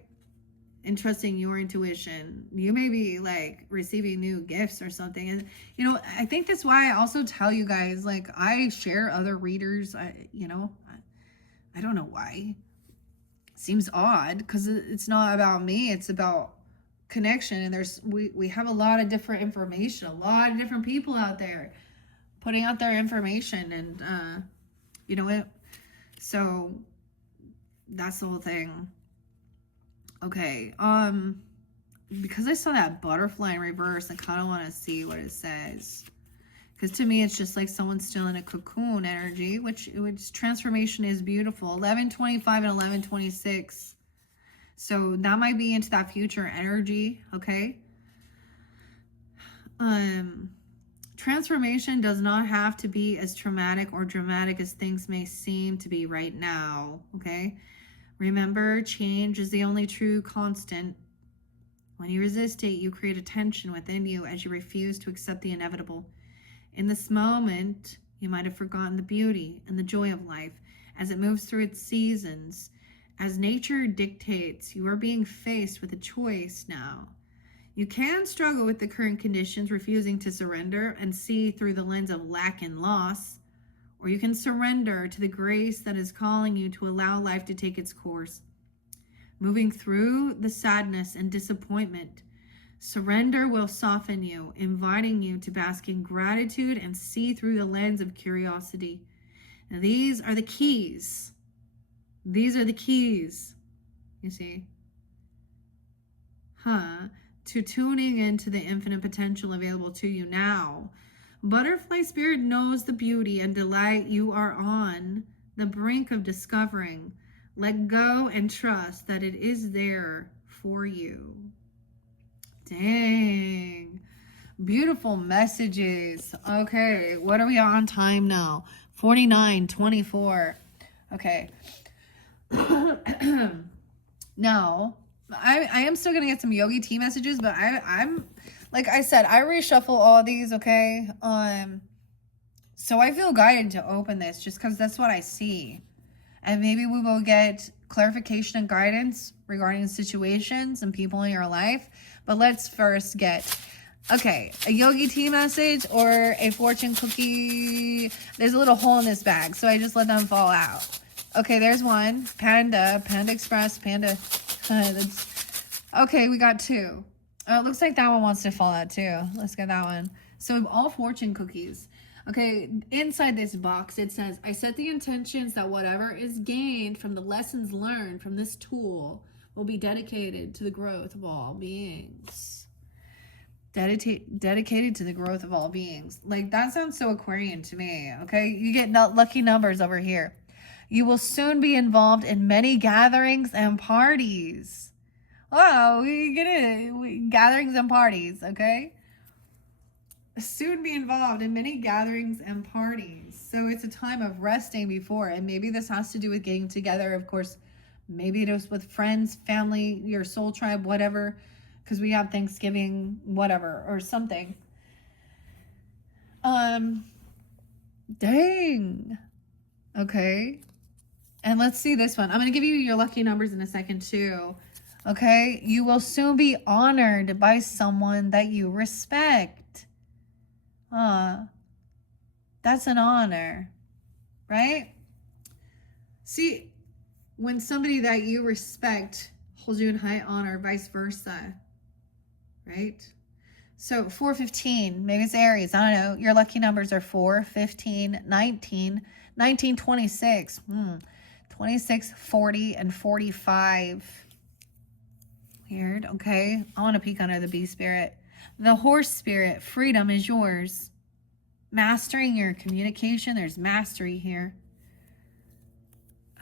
And trusting your intuition. You may be like receiving new gifts or something. And, you know, I think that's why I also tell you guys, like, I share other readers. I don't know why. Seems odd because it's not about me. It's about connection. And we have a lot of different information, a lot of different people out there putting out their information, and you know it. So that's the whole thing. Okay, because I saw that butterfly in reverse, I kind of want to see what it says, because to me it's just like someone's still in a cocoon energy, which transformation is beautiful. 11:25 and 11:26, so that might be into that future energy. Okay. Transformation does not have to be as traumatic or dramatic as things may seem to be right now, okay? Remember, change is the only true constant. When you resist it, you create a tension within you as you refuse to accept the inevitable. In this moment, you might have forgotten the beauty and the joy of life as it moves through its seasons. As nature dictates, you are being faced with a choice now. You can struggle with the current conditions, refusing to surrender and see through the lens of lack and loss, or you can surrender to the grace that is calling you to allow life to take its course. Moving through the sadness and disappointment, surrender will soften you, inviting you to bask in gratitude and see through the lens of curiosity. Now, these are the keys. These are the keys, you see. To tuning into the infinite potential available to you now. Butterfly Spirit knows the beauty and delight you are on the brink of discovering. Let go and trust that it is there for you. Dang. Beautiful messages. Okay, what are we on time now? 49:24. Okay. Now, I am still going to get some yogi tea messages, but I'm like I said, I reshuffle all these, okay? So I feel guided to open this just because that's what I see. And maybe we will get clarification and guidance regarding situations and people in your life. But let's first get, okay, a yogi tea message or a fortune cookie. There's a little hole in this bag, so I just let them fall out. Okay, there's one. Panda, Panda Express, Panda. Okay, we got two. Oh, it looks like that one wants to fall out too. Let's get that one. So all fortune cookies. Okay, inside this box it says, I set the intentions that whatever is gained from the lessons learned from this tool will be dedicated to the growth of all beings. Dedicated to the growth of all beings. Like, that sounds so Aquarian to me. Okay, you get lucky numbers over here. You will soon be involved in many gatherings and parties. Oh, we get it. Gatherings and parties, okay? Soon be involved in many gatherings and parties. So it's a time of resting before. And maybe this has to do with getting together. Of course, maybe it was with friends, family, your soul tribe, whatever. Because we have Thanksgiving, whatever, or something. Dang. Okay. And let's see this one. I'm going to give you your lucky numbers in a second too. Okay. You will soon be honored by someone that you respect. That's an honor, right? See, when somebody that you respect holds you in high honor, vice versa, right? So 415, maybe it's Aries. I don't know. Your lucky numbers are 4, 15, 19, 19, 26, 26, 40, and 45. Weird. Okay. I want to peek under the bee spirit. The horse spirit, freedom is yours. Mastering your communication. There's mastery here.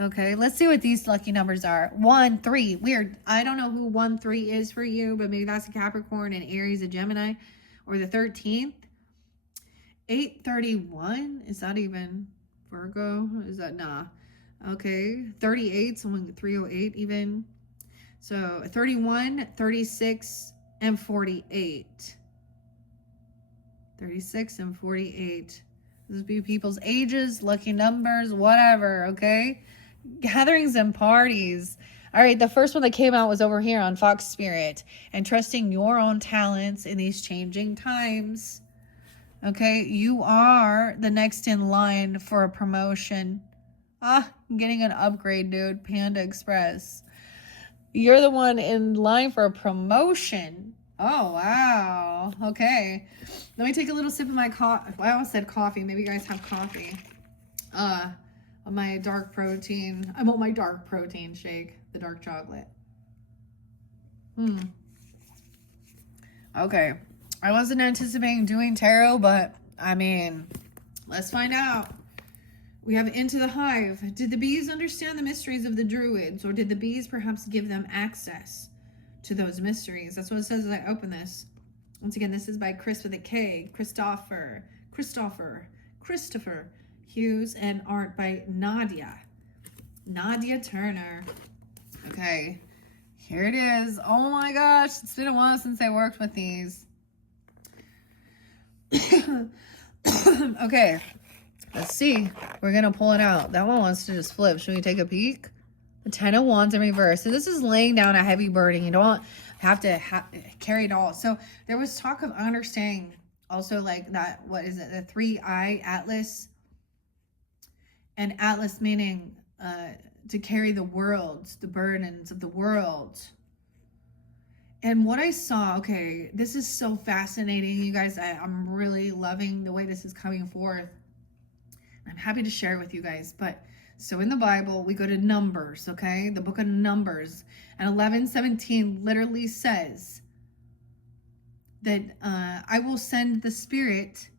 Okay, let's see what these lucky numbers are. 1, 3. Weird. I don't know who 1, 3 is for you, but maybe that's a Capricorn and Aries, a Gemini, or the 13th. 831. Is that even Virgo? Is that nah? Okay, 38. Someone 308 even. So 31, 36, and 48. 36 and 48. Those be people's ages, lucky numbers, whatever, okay? Gatherings and parties. All right, the first one that came out was over here on Fox Spirit. And trusting your own talents in these changing times. Okay, you are the next in line for a promotion. I'm getting an upgrade, dude. Panda Express. You're the one in line for a promotion. Oh, wow. Okay. Let me take a little sip of my coffee. Well, I almost said coffee. Maybe you guys have coffee. My dark protein. I want my dark protein shake. The dark chocolate. Okay. I wasn't anticipating doing tarot, but I mean, let's find out. We have Into the Hive. Did the bees understand the mysteries of the druids, or did the bees perhaps give them access to those mysteries? That's what it says as I open this. Once again, this is by Chris with a K. Christopher Hughes, and art by Nadia Turner. Okay, here it is. Oh my gosh, it's been a while since I worked with these. Okay, let's see. We're gonna pull it out. That one wants to just flip. Should we take a peek? The 10 of Wands in reverse. So this is laying down a heavy burden. You don't have to carry it all. So there was talk of understanding also, like that, what is it? The 3-eye Atlas. And Atlas meaning to carry the world, the burdens of the world. And what I saw, okay, this is so fascinating, you guys. I'm really loving the way this is coming forth. I'm happy to share it with you guys. But so in the Bible, we go to Numbers, okay? The book of Numbers. And 11:17 literally says that I will send the Spirit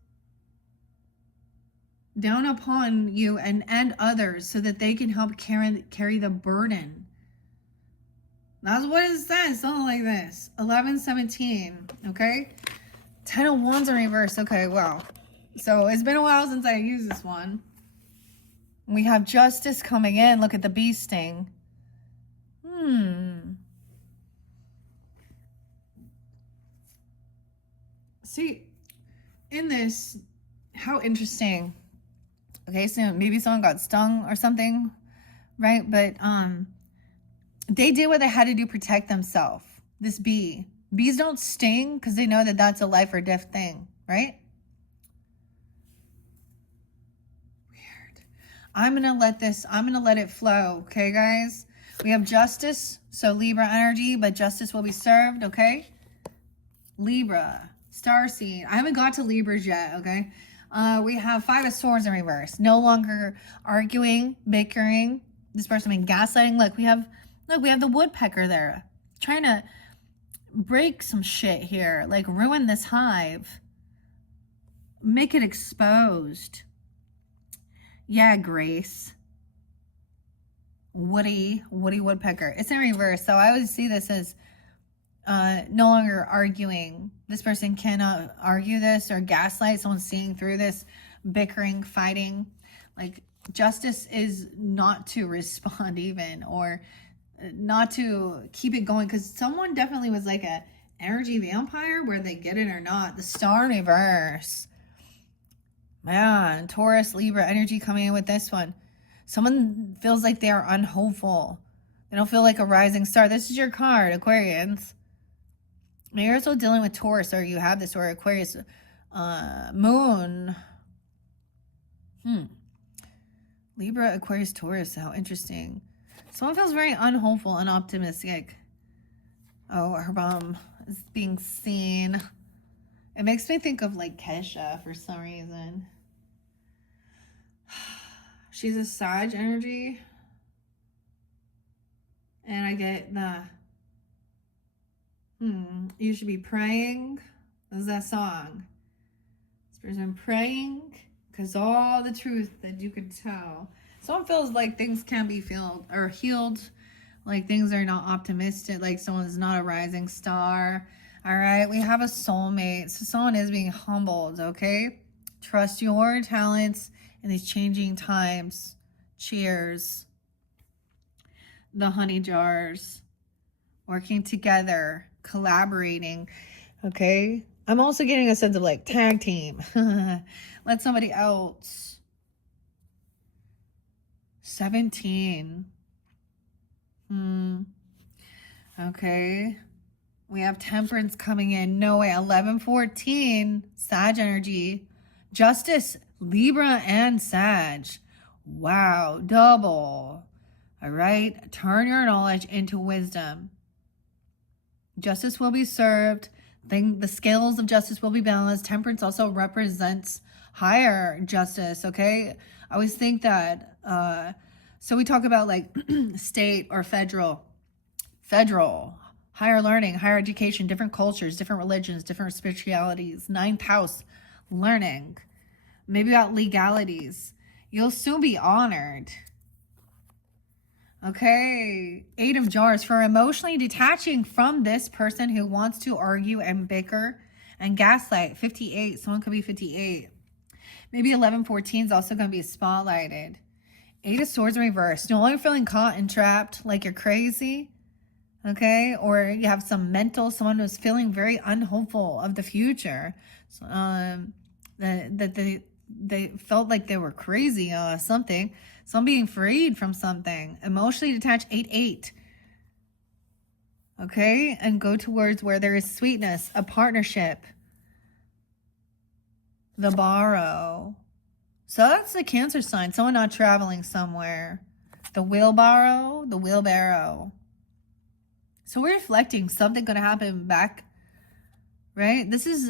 down upon you and others so that they can help carry the burden. That's what it says, something like this. 11:17, okay? 10 of Wands in reverse. Okay, wow. So it's been a while since I used this one. We have Justice coming in. Look at the bee sting. See, in this, how interesting. Okay, so maybe someone got stung or something, right? But they did what they had to do to protect themselves. This bee. Bees don't sting because they know that that's a life or death thing, right? Weird. I'm going to let it flow. Okay, guys? We have justice. So Libra energy, but justice will be served. Okay. Libra, starseed. I haven't got to Libras yet. Okay. We have 5 of Swords in reverse. No longer arguing, bickering. This person being gaslighting. Look, we have the woodpecker there. Trying to break some shit here. Like ruin this hive. Make it exposed. Yeah, Grace. Woody woodpecker. It's in reverse. So I would see this as no longer arguing. This person cannot argue this or gaslight. Someone seeing through this bickering, fighting. Like justice is not to respond even, or not to keep it going, because someone definitely was like a energy vampire, where they get it or not. The star in reverse. Man, Taurus, Libra energy coming in with this one. Someone feels like they are unhopeful. They don't feel like a rising star. This is your card, Aquarians. Maybe you're also dealing with Taurus, or you have this, or Aquarius moon. Libra, Aquarius, Taurus. How interesting. Someone feels very unhopeful and optimistic. Oh, her mom is being seen. It makes me think of like Kesha for some reason. She's a Sag energy. And I get the, you should be praying. What is that song? This person praying, because all the truth that you can tell. Someone feels like things can be filled or healed. Like things are not optimistic. Like someone's not a rising star. All right. We have a soulmate. So someone is being humbled. Okay. Trust your talents in these changing times. Cheers. The honey jars. Working together. Collaborating. Okay. I'm also getting a sense of like tag team. Let somebody else. 17. Okay. We have Temperance coming in. No way. 11-14. Sag energy. Justice. Libra and Sag. Wow. Double. All right. Turn your knowledge into wisdom. Justice will be served. The scales of justice will be balanced. Temperance also represents higher justice. Okay. I always think that, so we talk about like state or federal, higher learning, higher education, different cultures, different religions, different spiritualities. 9th house, learning. Maybe about legalities. You'll soon be honored. Okay. 8 of Jars. For emotionally detaching from this person who wants to argue and bicker and gaslight. 58. Someone could be 58. Maybe 11-14 is also going to be spotlighted. 8 of Swords in reverse. No longer feeling caught and trapped like you're crazy. Okay. Or you have some someone who's feeling very unhopeful of the future. That they felt like they were crazy or something. Some being freed from something. Emotionally detached. 8-8. Okay. And go towards where there is sweetness, a partnership. The borrow. So that's the Cancer sign. Someone not traveling somewhere. The wheelbarrow. So we're reflecting something going to happen back, right? This is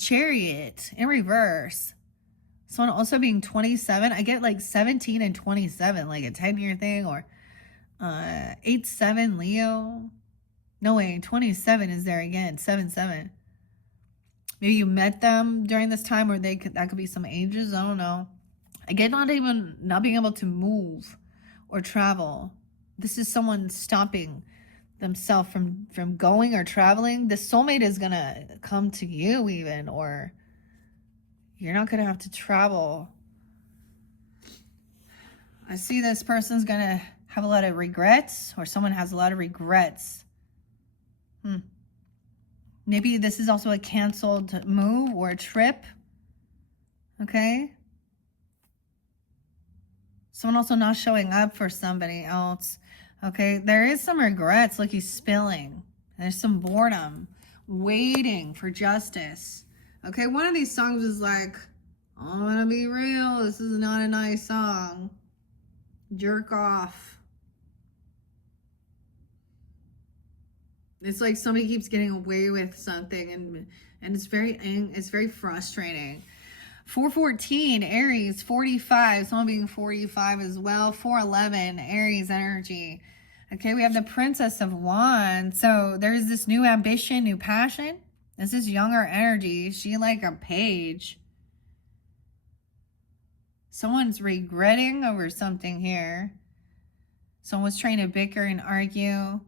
Chariot in reverse. Someone also being 27. I get like 17 and 27, like a 10-year thing, or 8-7 Leo. No way, 27 is there again. 7-7. Maybe you met them during this time, or that could be some ages. I don't know. I get not being able to move or travel. This is someone stopping themselves from going or traveling. The soulmate is gonna come to you even, or you're not gonna have to travel. I see this person's gonna have a lot of regrets, or someone has a lot of regrets. Maybe this is also a canceled move or a trip. Okay. Someone also not showing up for somebody else. Okay. There is some regrets. Look, he's spilling. There's some boredom. Waiting for justice. Okay. One of these songs is like, I'm gonna be real. This is not a nice song. Jerk off. It's like somebody keeps getting away with something, and it's very frustrating. 414 Aries, 45, someone being 45 as well. 411 Aries energy. Okay, we have the Princess of Wands. So there's this new ambition, new passion. This is younger energy. She like a page. Someone's regretting over something here. Someone's trying to bicker and argue,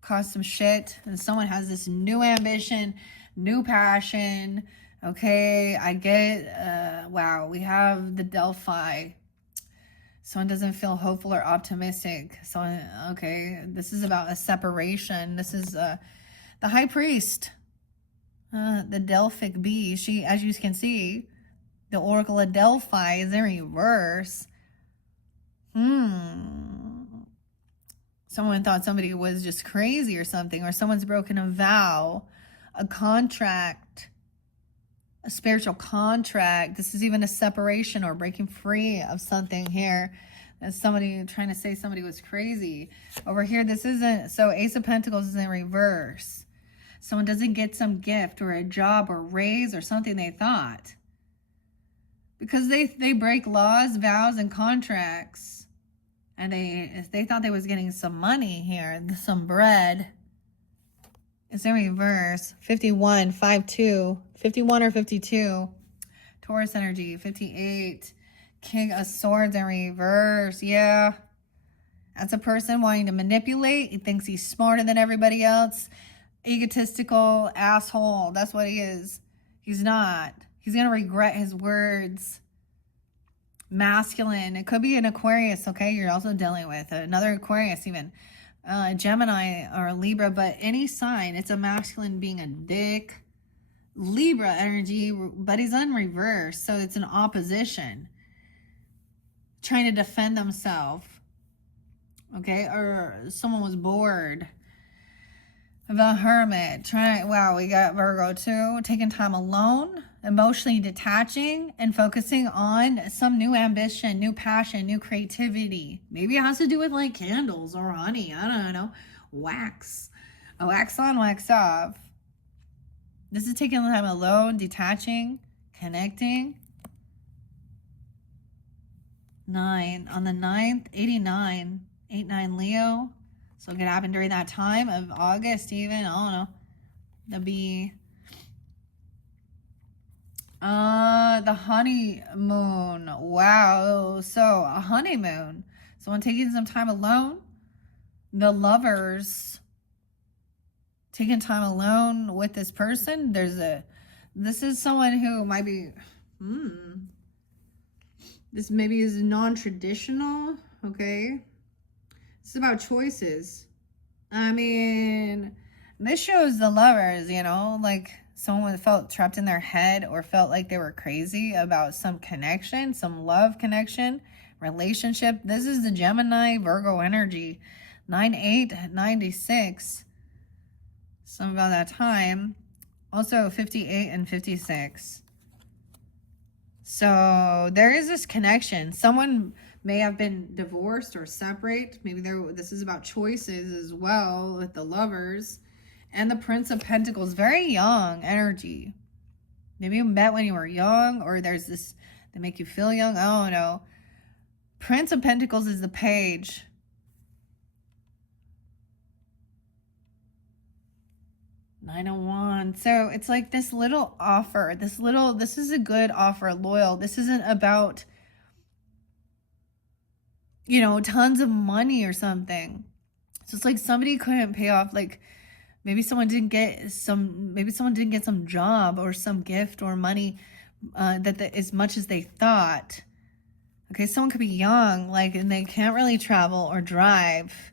cause some shit. And someone has this new ambition, new passion. Okay, I get, wow, we have the Delphi. Someone doesn't feel hopeful or optimistic. Someone, okay, this is about a separation. This is the High Priest, the Delphic bee. She, as you can see, the Oracle of Delphi is in reverse. Someone thought somebody was just crazy or something, or someone's broken a vow, a contract, a spiritual contract. This is even a separation or breaking free of something here. There's somebody trying to say somebody was crazy. Over here, this isn't. So Ace of Pentacles is in reverse. Someone doesn't get some gift or a job or raise or something they thought. Because they break laws, vows, and contracts. And they thought they was getting some money here, some bread. It's in reverse. 51, 5-2, 51 or 52. Taurus energy, 58. King of Swords in reverse. Yeah. That's a person wanting to manipulate. He thinks he's smarter than everybody else. Egotistical asshole. That's what he is. He's not. He's going to regret his words. Masculine. It could be an Aquarius, okay? You're also dealing with another Aquarius even. Gemini or Libra, but any sign, it's a masculine being a dick. Libra energy, but he's in reverse, so it's an opposition. Trying to defend themselves, okay? Or someone was bored. The Hermit, wow, we got Virgo too. Taking time alone, emotionally detaching, and focusing on some new ambition, new passion, new creativity. Maybe it has to do with like candles or honey. I don't know. Wax. A wax on, wax off. This is taking time alone, detaching, connecting. 9. On the 9th, 89. 8-9 Leo. So it could happen during that time of August even. I don't know. The bee. The honeymoon. Wow. So a honeymoon. Someone taking some time alone. The Lovers. Taking time alone with this person. This is someone who might be, this maybe is non-traditional. Okay. It's about choices. I mean, this shows the Lovers, you know, like someone felt trapped in their head or felt like they were crazy about some connection, some love connection, relationship. This is the Gemini Virgo energy. 9-8-96. Some about that time. Also 58 and 56. So there is this connection. Someone may have been divorced or separate. Maybe this is about choices as well with the Lovers. And the Prince of Pentacles, very young energy. Maybe you met when you were young, or there's this, they make you feel young. I don't know. Prince of Pentacles is the Page. Nine of Wands. So it's like this little offer, this is a good offer, loyal. This isn't about, you know, tons of money or something. So it's like somebody couldn't pay off, like maybe someone didn't get some job or some gift or money that as much as they thought. Okay, someone could be young, like, and they can't really travel or drive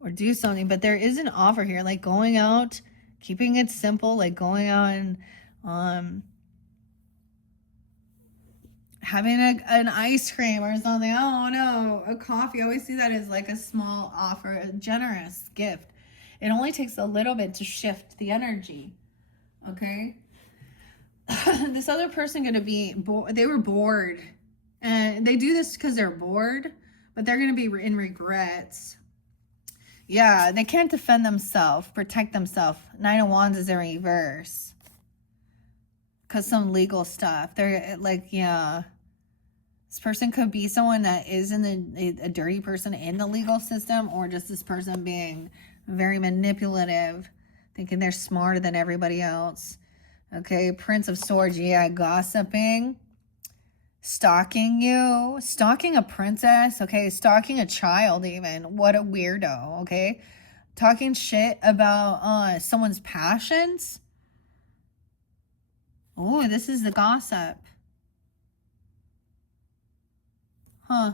or do something, but there is an offer here, like going out, keeping it simple, like going out and having an ice cream or something. I don't know, a coffee. I always see that as like a small offer, a generous gift. It only takes a little bit to shift the energy, okay? This other person gonna be, they were bored. And they do this because they're bored, but they're going to be in regrets. Yeah, they can't defend themselves, protect themselves. Nine of Wands is in reverse. Because some legal stuff. They're like, yeah. This person could be someone that is a dirty person in the legal system, or just this person being very manipulative, thinking they're smarter than everybody else. Okay, Prince of Swords, yeah, gossiping. Stalking you, stalking a princess, okay, stalking a child even. What a weirdo, okay? Talking shit about someone's passions. Oh, this is the gossip. Huh.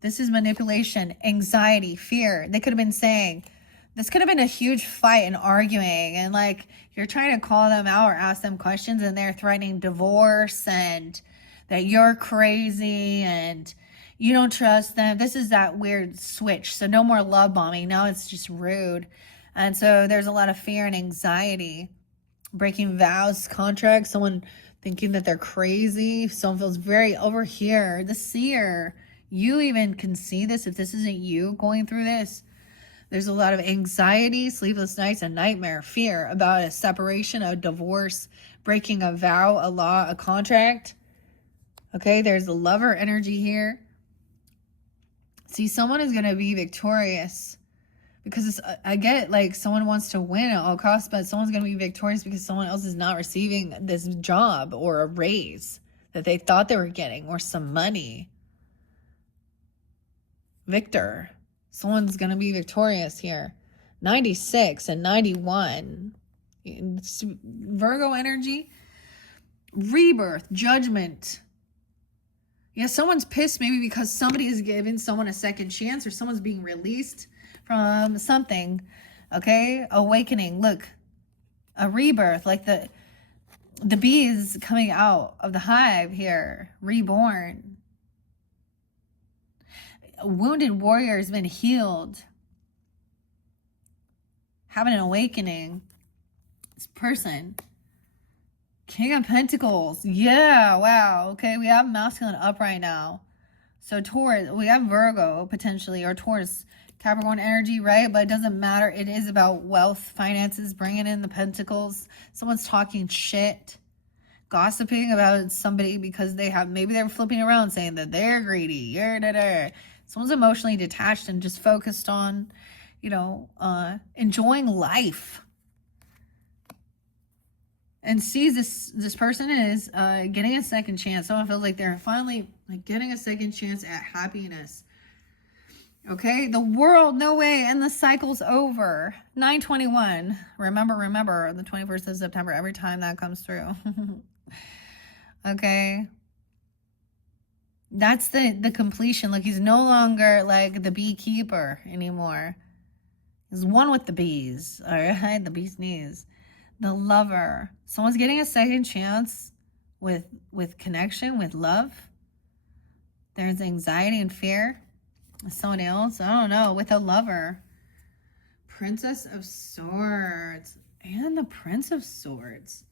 This is manipulation, anxiety, fear. They could have been saying, this could have been a huge fight and arguing, and like you're trying to call them out or ask them questions, and they're threatening divorce and that you're crazy and you don't trust them. This is that weird switch. So no more love bombing. Now it's just rude. And so there's a lot of fear and anxiety. Breaking vows, contracts, someone thinking that they're crazy. Someone feels very over here. The seer, you even can see this if this isn't you going through this. There's a lot of anxiety, sleepless nights, a nightmare, fear about a separation, a divorce, breaking a vow, a law, a contract. Okay, there's the lover energy here. See, someone is going to be victorious because it's, I get like someone wants to win at all costs, but someone's going to be victorious because someone else is not receiving this job or a raise that they thought they were getting, or some money. Victor. Someone's going to be victorious here. 96 and 91. It's Virgo energy. Rebirth, judgment. Yeah, someone's pissed maybe because somebody is giving someone a second chance, or someone's being released from something. Okay? Awakening. Look. A rebirth. Like the bee is coming out of the hive here. Reborn. A wounded warrior has been healed. Having an awakening. This person. King of Pentacles. Yeah, wow. Okay, we have masculine up right now. So Taurus, we have Virgo potentially, or Taurus, Capricorn energy, right? But it doesn't matter. It is about wealth, finances, bringing in the pentacles. Someone's talking shit. Gossiping about somebody because they have, maybe they're flipping around saying that they're greedy. Someone's emotionally detached and just focused on, you know, enjoying life. And sees this person is getting a second chance. Someone feels like they're finally like getting a second chance at happiness. Okay, the world, no way, and the cycle's over. 9/21. Remember, the 21st of September, every time that comes through. Okay. That's the completion. Like, he's no longer like the beekeeper anymore. He's one with the bees. All right, the bee's knees. The lover. Someone's getting a second chance with connection, with love. There's anxiety and fear. Someone else, I don't know, with a lover. Princess of Swords and the Prince of Swords.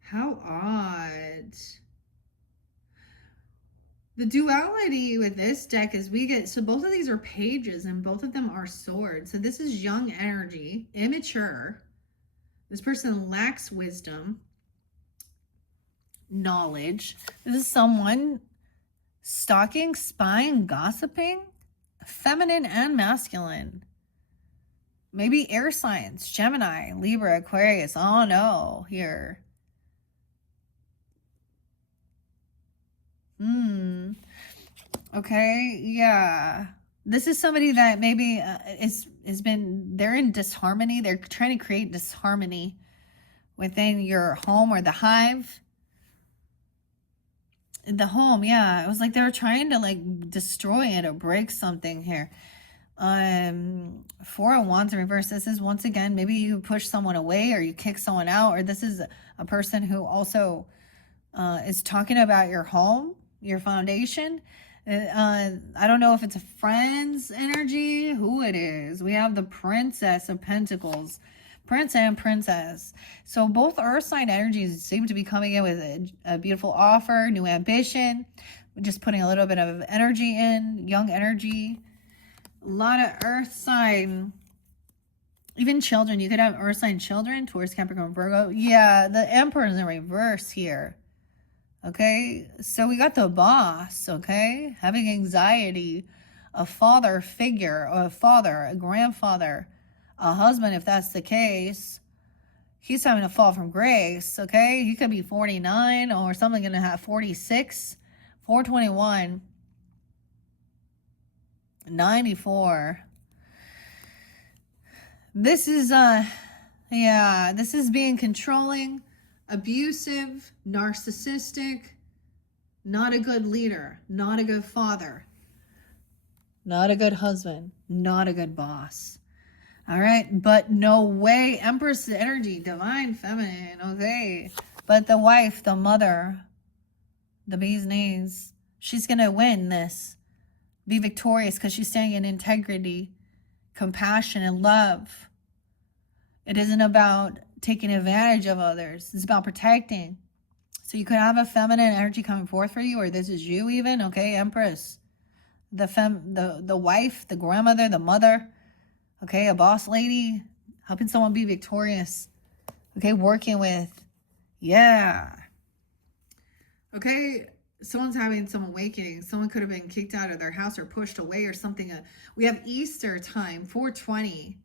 How odd. The duality with this deck is we get, so both of these are pages and both of them are swords. So this is young energy, immature. This person lacks wisdom, knowledge. This is someone stalking, spying, gossiping, feminine and masculine. Maybe air signs, Gemini, Libra, Aquarius. Oh no, here. Okay, yeah. This is somebody that maybe has been, they're in disharmony. They're trying to create disharmony within your home or the hive. The home, yeah. It was like they were trying to like destroy it or break something here. Four of Wands in reverse. This is once again, maybe you push someone away or you kick someone out, or this is a person who also is talking about your home, your foundation. I don't know if it's a friend's energy, who it is. We have the Princess of Pentacles, Prince and Princess. So both earth sign energies seem to be coming in with a beautiful offer, new ambition. Just putting a little bit of energy in, young energy. A lot of earth sign. Even children. You could have earth sign children, Taurus, Capricorn, Virgo. Yeah, the Emperor is in reverse here. Okay, so we got the boss, okay? Having anxiety, a father figure, or a father, a grandfather, a husband, if that's the case. He's having a fall from grace, okay? He could be 49 or something going to have 46, 421, 94. This is, this is being controlling, abusive, narcissistic, not a good leader, not a good father, not a good husband, not a good boss. All right, but no way. Empress energy, divine feminine, okay. But the wife, the mother, the bee's knees, she's going to win this, be victorious because she's staying in integrity, compassion, and love. It isn't about taking advantage of others. It's about protecting. So you could have a feminine energy coming forth for you, or this is you even, okay, Empress. The wife, the grandmother, the mother, okay, a boss lady, helping someone be victorious, okay, working with, yeah. Okay, someone's having some awakening. Someone could have been kicked out of their house or pushed away or something. We have Easter time, 420,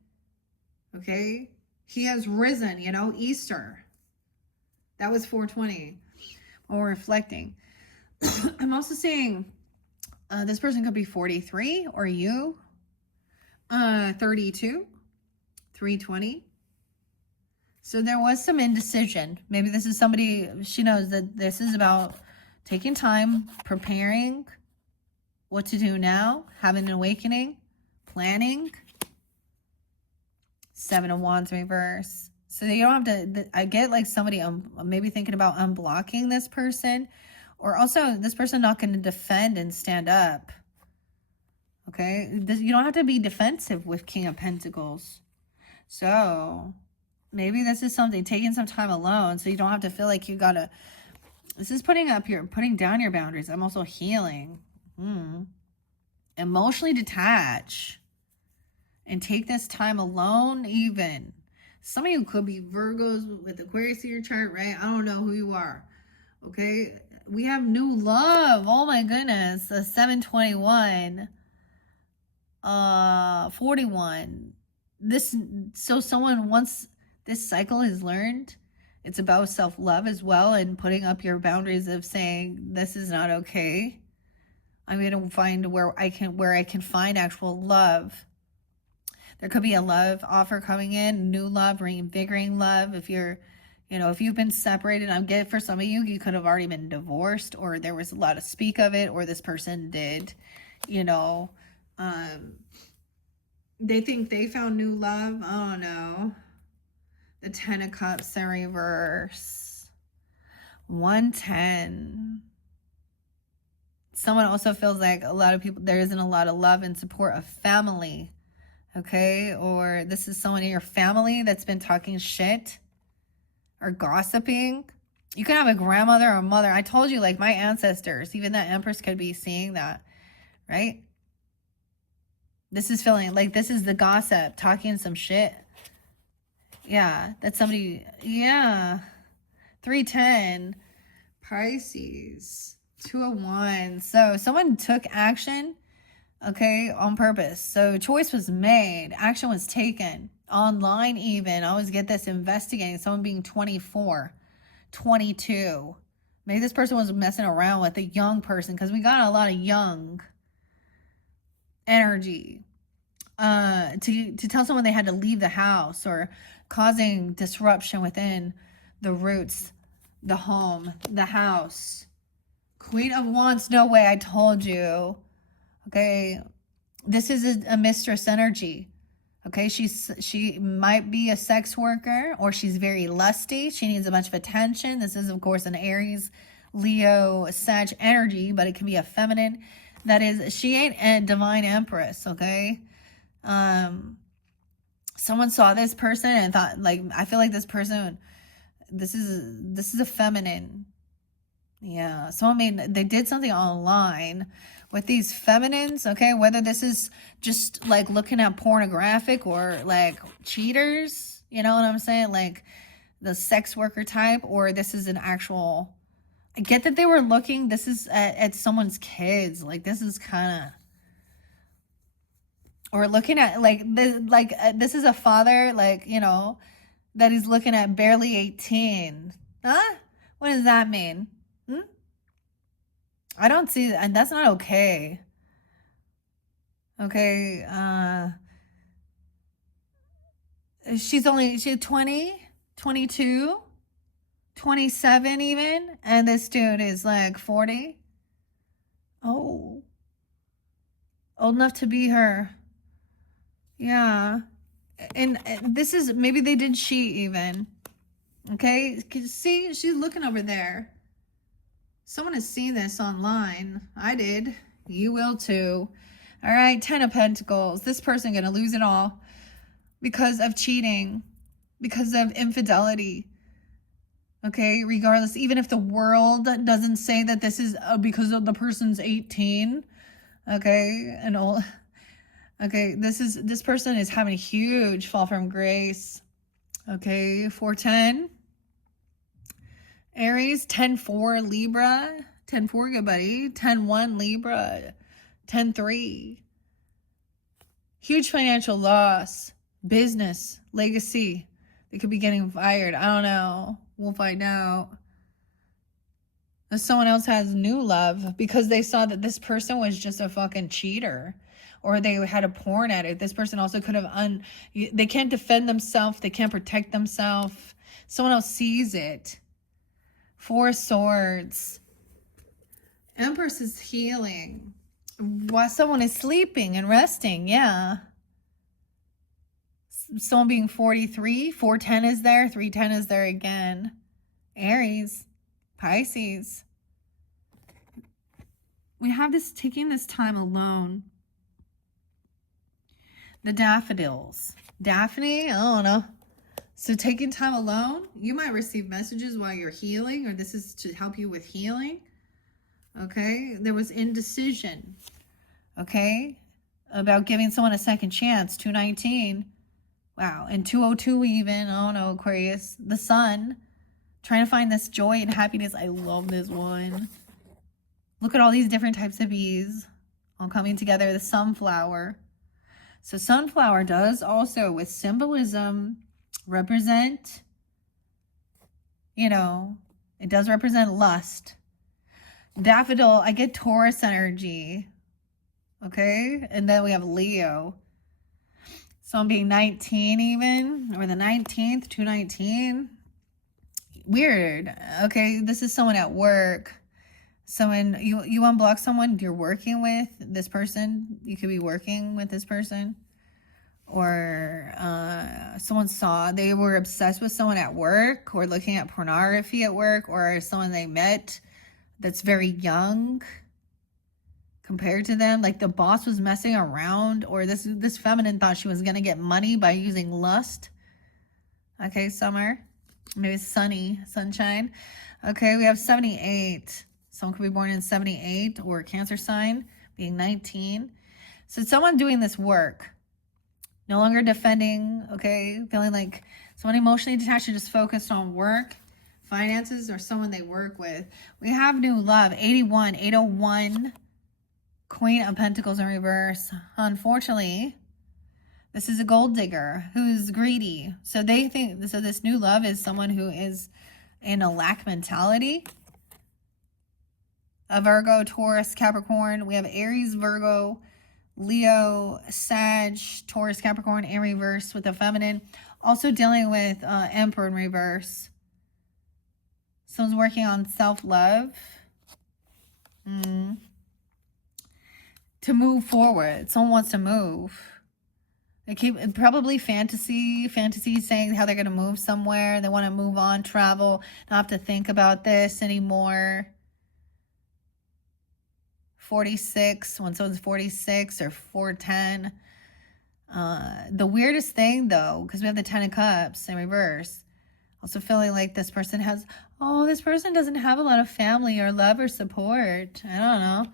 okay? He has risen, you know, Easter. That was 420. When we're reflecting. I'm also saying this person could be 43 or you. 32. 320. So there was some indecision. Maybe this is somebody, she knows that this is about taking time, preparing what to do now, having an awakening, planning. 7 of Wands reverse. So you don't have to, I get like somebody maybe thinking about unblocking this person, or also this person not going to defend and stand up. Okay, you don't have to be defensive with King of Pentacles. So maybe this is something, taking some time alone so you don't have to feel like you gotta, this is putting down your boundaries. I'm also healing. Emotionally detach and take this time alone even. Some of you could be Virgos with Aquarius in your chart, right? I don't know who you are. Okay, we have new love. Oh my goodness, 721. 41. So someone, once this cycle is learned, it's about self-love as well, and putting up your boundaries of saying this is not okay. I'm going to find where I can find actual love. There could be a love offer coming in, new love, reinvigorating love. If you're, if you've been separated, I get for some of you, you could have already been divorced, or there was a lot of speak of it, or this person did, they think they found new love. Oh no. The 10 of Cups in reverse. 110. Someone also feels like a lot of people, there isn't a lot of love and support of family. Okay, or this is someone in your family that's been talking shit or gossiping. You can have a grandmother or a mother. I told you, like my ancestors, even that Empress could be seeing that, right? This is feeling like this is the gossip, talking some shit. Yeah, that's somebody, yeah. 310, Pisces, 2 of Wands. So someone took action, okay, on purpose. So choice was made, action was taken, online even. I always get this, investigating, someone being 24, 22. Maybe this person was messing around with a young person, because we got a lot of young energy. To tell someone they had to leave the house, or causing disruption within the roots, the home, the house. Queen of Wands, no way, I told you. Okay, this is a mistress energy. Okay, she might be a sex worker, or she's very lusty. She needs a bunch of attention. This is, of course, an Aries, Leo, Sag energy, but it can be a feminine. That is, she ain't a divine empress, okay? Someone saw this person and thought, like, I feel like this person, this is a feminine. Yeah. So, I mean, they did something online with these feminines, okay? Whether this is just like looking at pornographic or like cheaters, you know what I'm saying? Like the sex worker type, or this is an actual. I get that they were looking, this is at someone's kids. Like, this is kind of. Or looking at this is a father, like, you know, that he's looking at barely 18. Huh? What does that mean? Hmm? I don't see that, and that's not okay. Okay, she's 20, 22, 27 even, and this dude is like 40. Oh, old enough to be her. Yeah. And this is, maybe they did cheat even. Okay, see, she's looking over there. Someone has seen this online. I did. You will too. All right, 10 of Pentacles. This person gonna lose it all because of cheating, because of infidelity. Okay, regardless, even if the world doesn't say that this is because of the person's 18. Okay, and all. Okay, this person is having a huge fall from grace. Okay, 410. Aries, 10-4 Libra, 10-4, good buddy, 10-1 Libra, 10-3. Huge financial loss, business, legacy. They could be getting fired. I don't know. We'll find out. If someone else has new love because they saw that this person was just a fucking cheater, or they had a porn addict. This person also could have they can't defend themselves. They can't protect themselves. Someone else sees it. 4 Swords. Empress is healing. While someone is sleeping and resting, yeah. Someone being 43. 410 is there. 310 is there again. Aries. Pisces. We have this taking this time alone. The daffodils. Daphne, I don't know. So taking time alone, you might receive messages while you're healing, or this is to help you with healing. Okay, there was indecision. Okay, about giving someone a second chance. 219. Wow, and 202 even. I don't know, Aquarius. The sun. Trying to find this joy and happiness. I love this one. Look at all these different types of bees all coming together. The sunflower. So sunflower does also, with symbolism, represent, you know, it does represent lust. Daffodil, I get Taurus energy. Okay, and then we have Leo. So I'm being 19 even, or the 19th, 219. Weird. Okay, this is someone at work. Someone, you unblock someone you're working with, this person. You could be working with this person. Or someone saw, they were obsessed with someone at work, or looking at pornography at work, or someone they met that's very young compared to them. Like the boss was messing around, or this feminine thought she was going to get money by using lust. Okay, summer. Maybe sunny, sunshine. Okay, we have 78. Someone could be born in 78, or Cancer sign, being 19. So someone doing this work, no longer defending, okay, feeling like someone emotionally detached and just focused on work, finances, or someone they work with. We have new love, 81, 801, Queen of Pentacles in reverse. Unfortunately, this is a gold digger who's greedy. So they think, so this new love is someone who is in a lack mentality. A Virgo, Taurus, Capricorn. We have Aries, Virgo, Leo, Sag, Taurus, Capricorn in reverse with the feminine. Also dealing with Emperor in reverse. Someone's working on self-love. To move forward. Someone wants to move. They keep, probably fantasy saying how they're going to move somewhere. They want to move on, travel, not have to think about this anymore. 46, when someone's 46, or 410. The weirdest thing though, because we have the 10 of Cups in reverse, Also feeling like this person has, oh, this person doesn't have a lot of family or love or support. I don't know.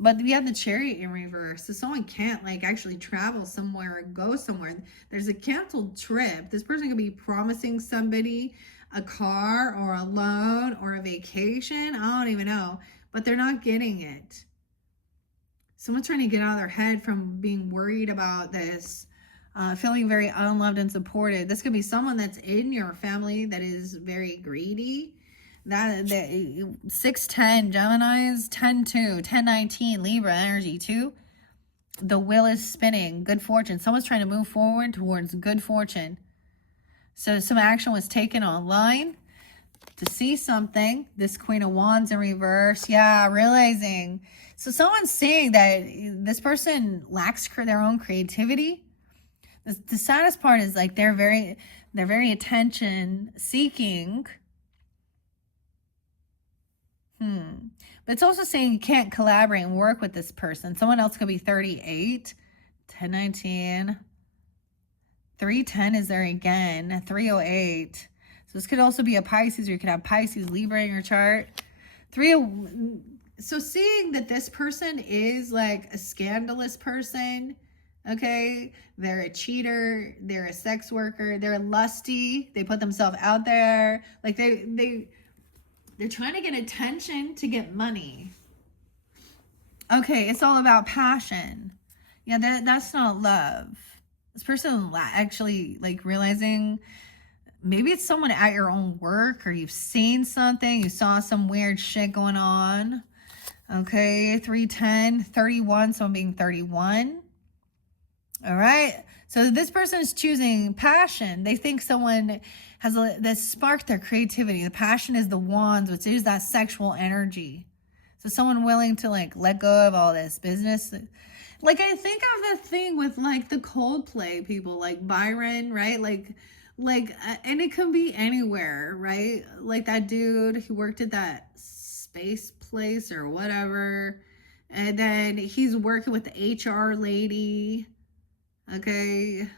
But we have the Chariot in reverse. So someone can't like actually travel somewhere or go somewhere. There's a canceled trip. This person could be promising somebody a car or a loan or a vacation. I don't even know. But they're not getting it. Someone's trying to get out of their head from being worried about this, feeling very unloved and supported. This could be someone that's in your family that is very greedy. That 610 Geminis, 10-2, 10-19 Libra energy too. The wheel is spinning. Good fortune. Someone's trying to move forward towards good fortune. So some action was taken online to see something. This Queen of Wands in reverse. Yeah, realizing. So someone's saying that this person lacks their own creativity. The saddest part is like they're very attention seeking. But it's also saying you can't collaborate and work with this person. Someone else could be 38, 10-19. 310 is there again. 308. So this could also be a Pisces, or you could have Pisces, Libra in your chart. So seeing that this person is like a scandalous person, okay? They're a cheater, they're a sex worker, they're lusty, they put themselves out there. Like they're trying to get attention to get money. Okay, it's all about passion. Yeah, that's not love. This person actually like realizing maybe it's someone at your own work, or you've seen something, you saw some weird shit going on. Okay, 310, 31, someone being 31. All right, so this person is choosing passion. They think someone has that sparked their creativity. The passion is the wands, which is that sexual energy. So someone willing to like let go of all this business. Like I think of the thing with like the Coldplay people, like Byron, right? Like, and it can be anywhere, right? Like that dude, he worked at that space place or whatever, and then he's working with the HR lady, okay?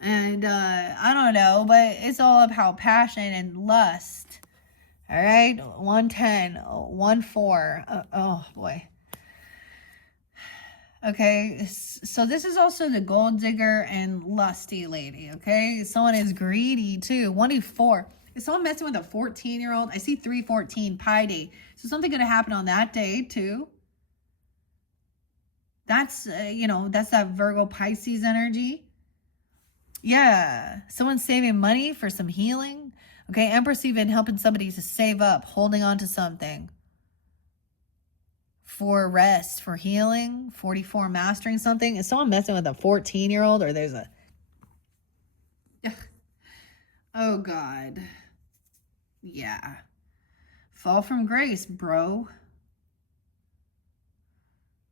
And I don't know, but it's all about passion and lust. All right, 110, 14. Oh boy. Okay, so this is also the gold digger and lusty lady, okay? Someone is greedy too. 184. Is someone messing with a 14-year-old? I see 314, Pi Day. So something going to happen on that day too. That's, that's that Virgo Pisces energy. Yeah, someone's saving money for some healing. Okay, Empress even helping somebody to save up, holding on to something. For rest, for healing. 44, mastering something. Is someone messing with a 14-year-old, or there's a... Oh, God. Yeah. Fall from grace, bro.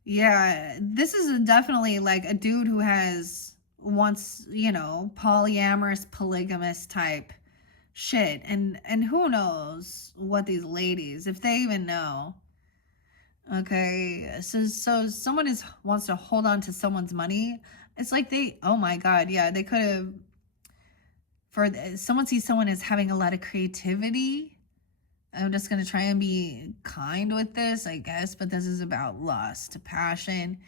Yeah, this is definitely like a dude who wants, polyamorous, polygamous type shit. And who knows what these ladies, if they even know. Okay, so someone wants to hold on to someone's money. It's like oh my God, yeah, they could have, someone sees someone as having a lot of creativity. I'm just going to try and be kind with this, I guess, but this is about lust, passion,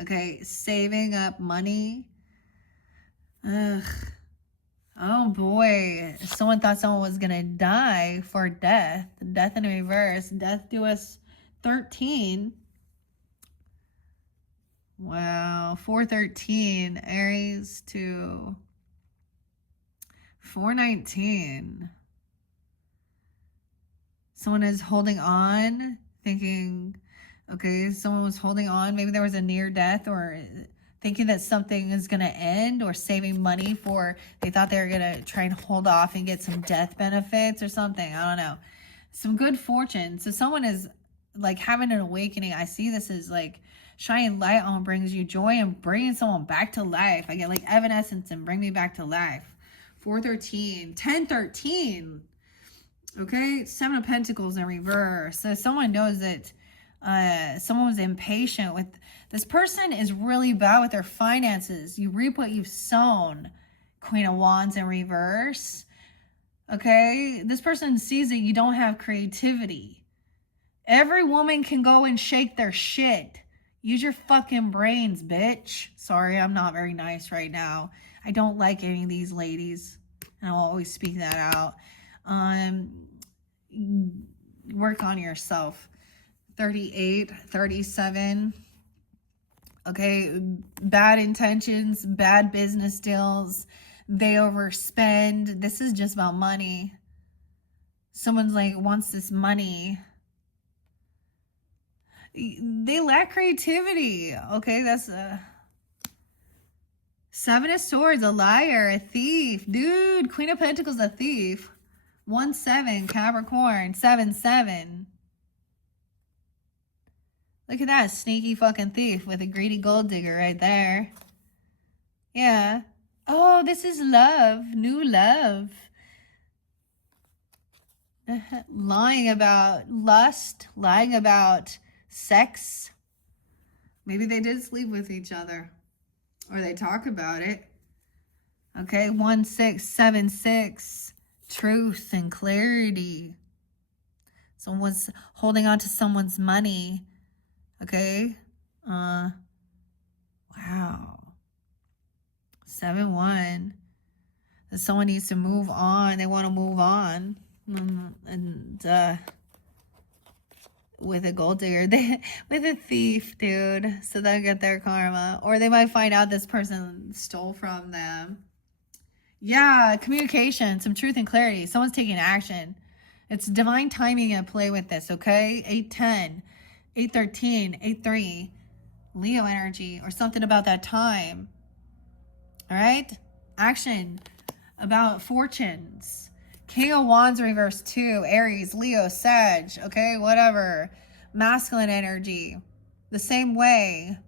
okay, saving up money. Ugh. Oh boy, someone thought someone was going to die for death in reverse, death to us 13. Wow, 413, Aries to 419. Someone is holding on, thinking, okay, someone was holding on. Maybe there was a near death, or thinking that something is going to end, or saving money they thought they were going to try and hold off and get some death benefits or something. I don't know. Some good fortune. So someone is like having an awakening. I see this as like shining light on brings you joy and bringing someone back to life. I get like evanescence and bring me back to life. 413, 1013. Okay, 7 of Pentacles in reverse. So someone knows that someone was impatient with this person, is really bad with their finances. You reap what you've sown. Queen of Wands in reverse. Okay? This person sees that you don't have creativity. Every woman can go and shake their shit. Use your fucking brains, bitch. Sorry, I'm not very nice right now. I don't like any of these ladies. And I'll always speak that out. Work on yourself. 38, 37. Okay, bad intentions, bad business deals. They overspend. This is just about money. Someone's like wants this money. They lack creativity. Okay, that's a Seven of Swords, a liar, a thief. Dude, Queen of Pentacles, a thief. 1-7, Capricorn, 7-7. Look at that sneaky fucking thief with a greedy gold digger right there. Yeah. Oh, this is love. New love. Lying about lust. Lying about sex. Maybe they did sleep with each other. Or they talk about it. Okay, 1-6-7-6. Truth and clarity. Someone's holding on to someone's money. Okay. Wow. 7-1. Someone needs to move on. They want to move on. And with a gold digger, with a thief, dude. So they'll get their karma. Or they might find out this person stole from them. Yeah, communication, some truth and clarity. Someone's taking action. It's divine timing at play with this, okay? 8-10. 8-13, 8-3, Leo energy, or something about that time. All right? Action about fortunes. King of Wands reverse 2, Aries, Leo, Sag, okay? Whatever. Masculine energy. The same way.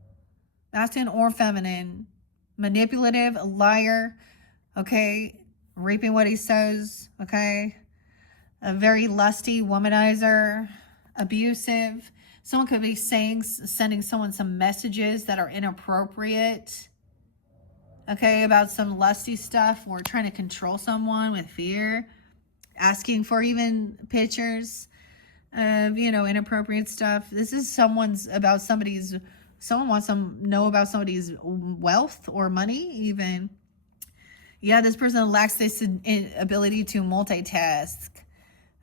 Masculine or feminine. Manipulative, liar, okay? Reaping what he sows, okay? A very lusty womanizer, abusive. Someone could be sending someone some messages that are inappropriate. Okay, about some lusty stuff. Or trying to control someone with fear. Asking for even pictures of, inappropriate stuff. This is someone wants to know about somebody's wealth or money even. Yeah, this person lacks this ability to multitask.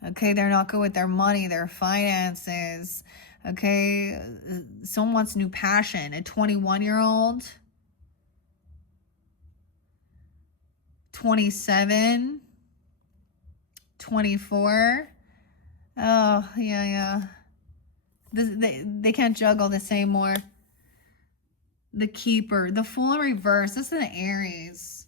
Okay, they're not good with their money, their finances. Okay, someone wants new passion. A 21-year-old. 27. 24. Oh, yeah. They can't juggle this anymore. The Keeper. The Fool in reverse. This is an Aries.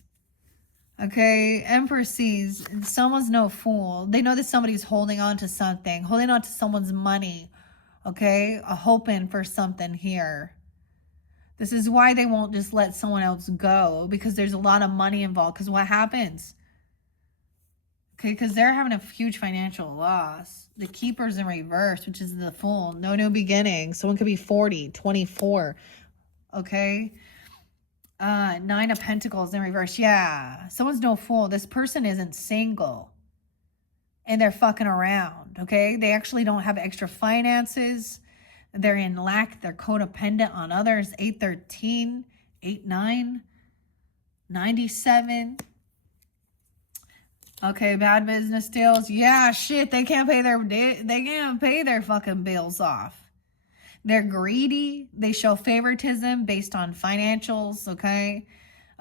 Okay, Empress sees someone's no fool. They know that somebody's holding on to something. Holding on to someone's money. Okay, hoping for something here. This is why they won't just let someone else go, because there's a lot of money involved. Because what happens? Okay, because they're having a huge financial loss. The Keeper's in reverse, which is the Fool. No new beginning. Someone could be 40, 24. Okay. 9 of Pentacles in reverse. Yeah, someone's no fool. This person isn't single. And they're fucking around, okay? They actually don't have extra finances. They're in lack. They're codependent on others. 8-13, 8-9, 97. Okay, bad business deals. Yeah, shit, they can't pay their fucking bills off. They're greedy. They show favoritism based on financials, okay?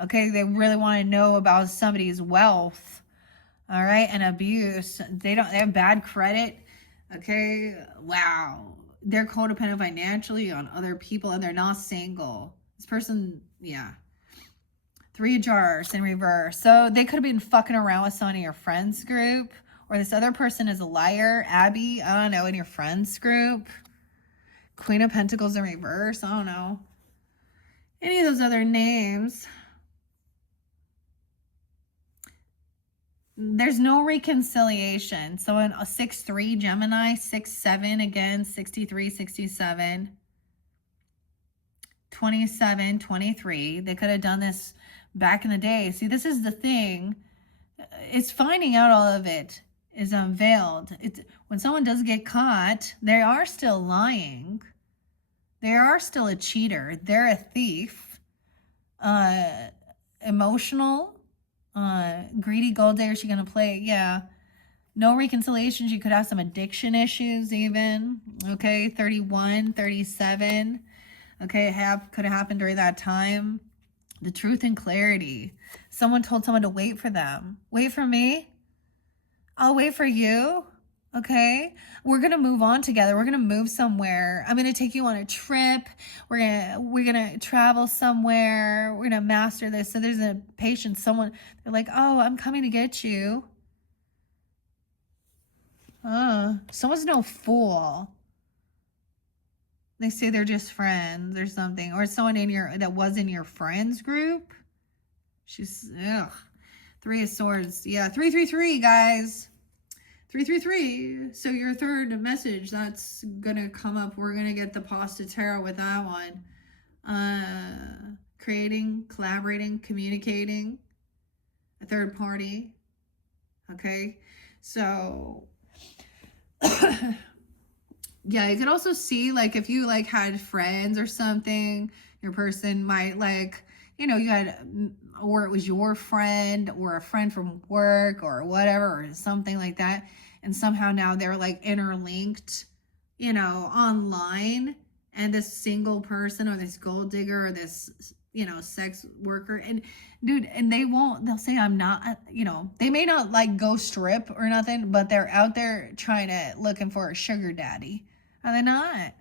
Okay, they really want to know about somebody's wealth. All right, and abuse. They have bad credit. Okay, wow. They're codependent financially on other people, and they're not single. This person, yeah. 3 of Jars in reverse. So they could have been fucking around with someone in your friends group, or this other person is a liar. Abby, I don't know, in your friends group. Queen of Pentacles in reverse. I don't know. Any of those other names. There's no reconciliation. So in a 6-3 Gemini, 6-7 again, 63, 67, 27, 23. They could have done this back in the day. See, this is the thing. It's finding out all of it is unveiled. It's when someone does get caught, they are still lying. They are still a cheater. They're a thief. Emotional, greedy gold digger. She gonna play? Yeah. No reconciliation. She could have some addiction issues even. Okay, 31, 37. Okay, could have happened during that time. The truth and clarity. Someone told someone to wait for them. Wait for me. I'll wait for you. Okay, we're gonna move on together. We're gonna move somewhere. I'm gonna take you on a trip. We're gonna travel somewhere. We're gonna master this. So there's a patient. Someone, they're like, oh, I'm coming to get you. Someone's no fool. They say they're just friends or something, or someone that was in your friends group. She's 3 of Swords. Yeah, 333, guys. 333. So your third message that's gonna come up. We're gonna get the Pasta Tarot with that one. Creating, collaborating, communicating. A third party. Okay, so. Yeah, you could also see, like, if you, like, had friends or something, your person might, like, you know, you had, or it was your friend or a friend from work or whatever, or something like that. And somehow now they're, like, interlinked, you know, online. And this single person or this gold digger or this, you know, sex worker. And, dude, and they'll say, I'm not, you know, they may not, like, go strip or nothing, but they're out there looking for a sugar daddy. Are they not?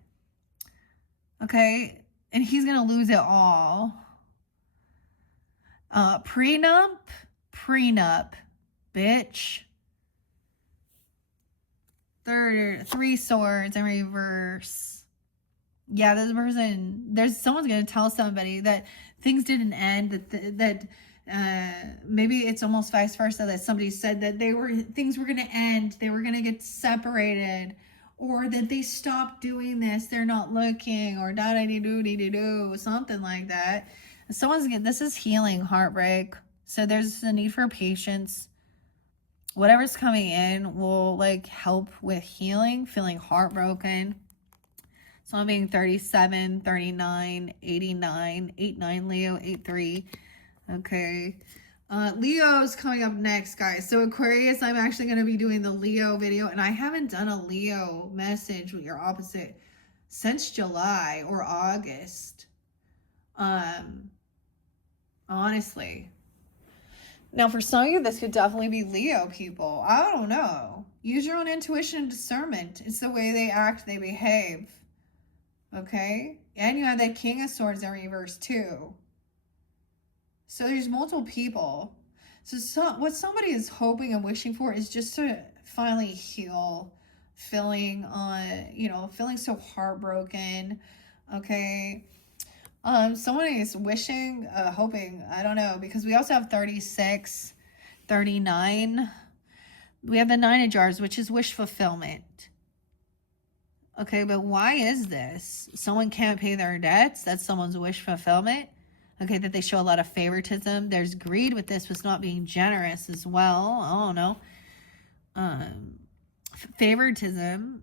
Okay. And he's going to lose it all. Prenup, bitch. 3 swords in reverse. Yeah, this person, someone's going to tell somebody that things didn't end, that maybe it's almost vice versa, that somebody said that things were going to end, they were going to get separated, or that they stopped doing this, they're not looking, or da-da-dee-doo-dee-doo, something like that. This is healing heartbreak. So there's a need for patience. Whatever's coming in will, like, help with healing, feeling heartbroken. So I'm being 37, 39, 89, 89 Leo, 83. Okay. Leo's coming up next, guys. So Aquarius, I'm actually going to be doing the Leo video, and I haven't done a Leo message with your opposite since July or August. Honestly. Now, for some of you, this could definitely be Leo people. I don't know. Use your own intuition and discernment. It's the way they act, they behave. Okay? And you have that King of Swords in reverse, too. So there's multiple people. So what somebody is hoping and wishing for is just to finally heal, feeling so heartbroken. Okay. Someone is wishing, hoping, I don't know, because we also have 36, 39. We have the 9 of Jars, which is wish fulfillment. Okay, but why is this? Someone can't pay their debts. That's someone's wish fulfillment. Okay, that they show a lot of favoritism. There's greed with this, was not being generous as well. I don't know. Favoritism.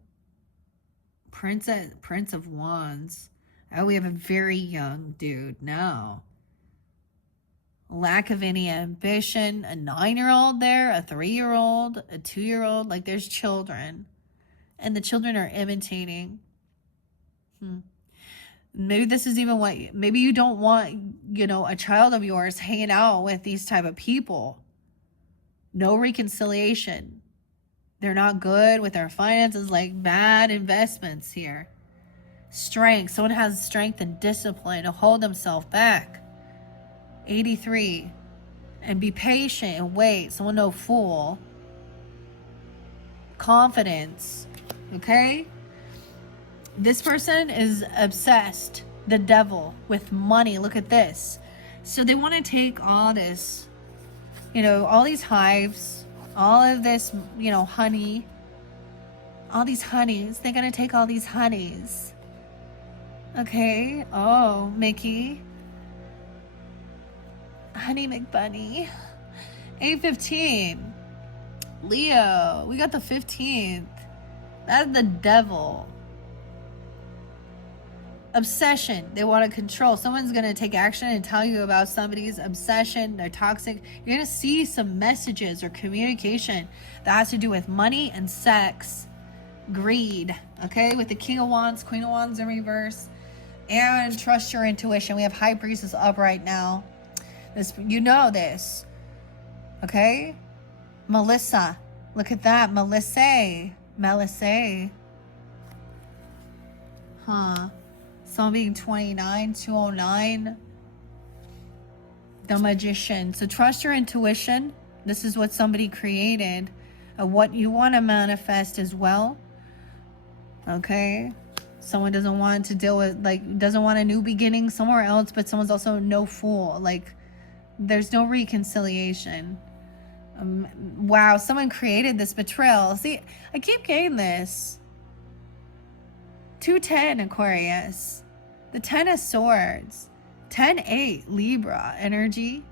Prince of Wands. Oh, we have a very young dude now. Lack of any ambition. A 9-year-old there, a 3-year-old, a 2-year-old. Like, there's children. And the children are imitating. Maybe this is even maybe you don't want, a child of yours hanging out with these type of people. No reconciliation. They're not good with their finances, like bad investments here. Strength. Someone has strength and discipline to hold themselves back. 83. And be patient and wait. Someone no fool. Confidence. Okay? This person is obsessed, the devil, with money. Look at this. So they want to take all this, all these hives, all of this, honey, all these honeys. They're going to take all these honeys. Okay. Oh, Mickey. Honey McBunny. 8:15. Leo, we got the 15th. That's the devil. Obsession. They want to control. Someone's going to take action and tell you about somebody's obsession. They're toxic. You're going to see some messages or communication that has to do with money and sex. Greed. Okay? With the King of Wands, Queen of Wands in reverse. And trust your intuition. We have High Priestess up right now. This, you know this. Okay? Melissa. Look at that. Melissa. Huh. Someone being 29, 209. The Magician. So trust your intuition. This is what somebody created. What you want to manifest as well. Okay? Someone doesn't want to deal with, like, doesn't want a new beginning somewhere else, but someone's also no fool. Like, there's no reconciliation. Wow, someone created this betrayal. See, I keep getting this. 210 Aquarius. The 10 of Swords. 10-8 Libra energy.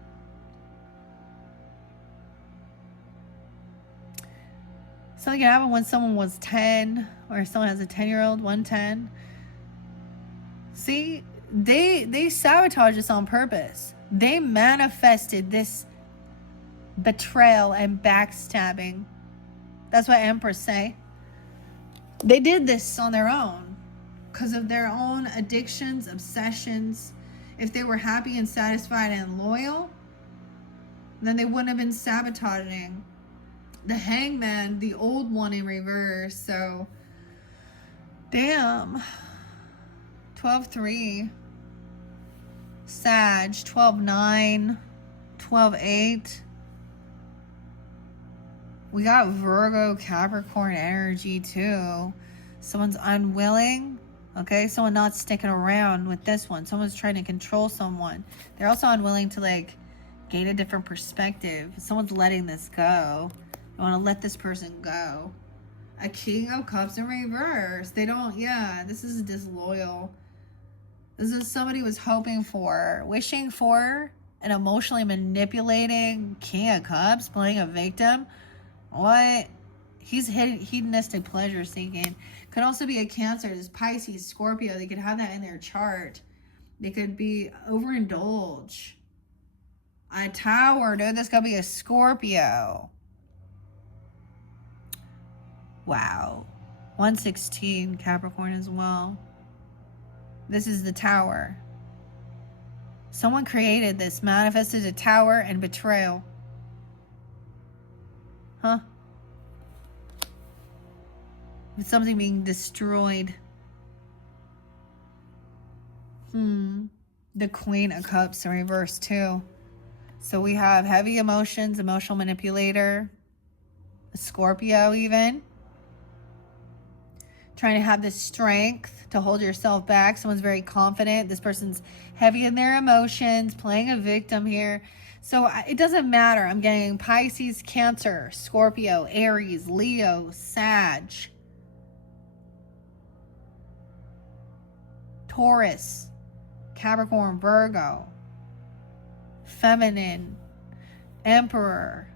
Something can happen when someone was 10 or someone has a 10-year-old, 110. See, they sabotage us on purpose. They manifested this betrayal and backstabbing. That's what Empress say. They did this on their own because of their own addictions, obsessions. If they were happy and satisfied and loyal, then they wouldn't have been sabotaging. The Hangman, the old one in reverse. So, damn. 12-3. Sag, 12-9. 12-8. We got Virgo, Capricorn energy too. Someone's unwilling. Okay, someone not sticking around with this one. Someone's trying to control someone. They're also unwilling to, like, gain a different perspective. Someone's letting this go. I want to let this person go. A King of Cups in reverse. They don't, yeah, this is disloyal. This is somebody was hoping for, wishing for, an emotionally manipulating King of Cups, playing a victim. What? He's hedonistic pleasure seeking. Could also be a Cancer, this Pisces, Scorpio. They could have that in their chart. They could be overindulge. A Tower, dude. This could be a Scorpio. Wow. 116 Capricorn as well. This is the Tower. Someone created this, manifested a Tower and betrayal. Huh? With something being destroyed. The Queen of Cups in reverse too. So we have heavy emotions, emotional manipulator, a Scorpio even. Trying to have this strength to hold yourself back. Someone's very confident. This person's heavy in their emotions, playing a victim here. So it doesn't matter. I'm getting Pisces, Cancer, Scorpio, Aries, Leo, Sag, Taurus, Capricorn, Virgo, Feminine, Emperor,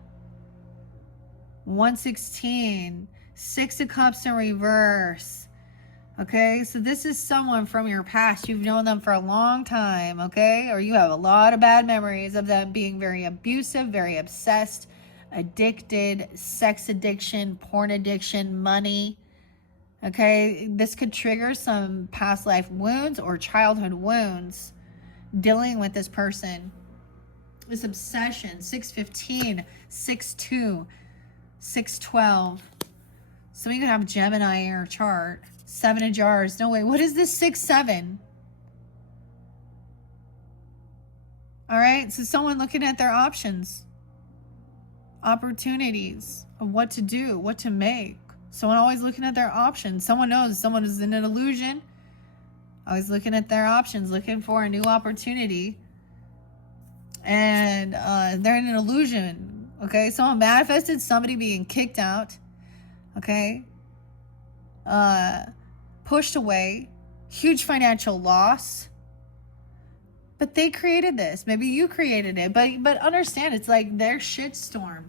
116, Six of Cups in reverse. Okay, so this is someone from your past. You've known them for a long time, okay? Or you have a lot of bad memories of them being very abusive, very obsessed, addicted, sex addiction, porn addiction, money. Okay, this could trigger some past life wounds or childhood wounds dealing with this person. This obsession, 615, 62, 612. So you can have Gemini in your chart. 7 of Jars. No way. What is this 6-7? All right. So someone looking at their options, opportunities of what to do, what to make. Someone always looking at their options. Someone knows someone is in an illusion. Always looking at their options, looking for a new opportunity. And they're in an illusion. Okay. Someone manifested somebody being kicked out. Okay. Pushed away, huge financial loss, But they created this. Maybe you created it. But understand, it's like their shitstorm.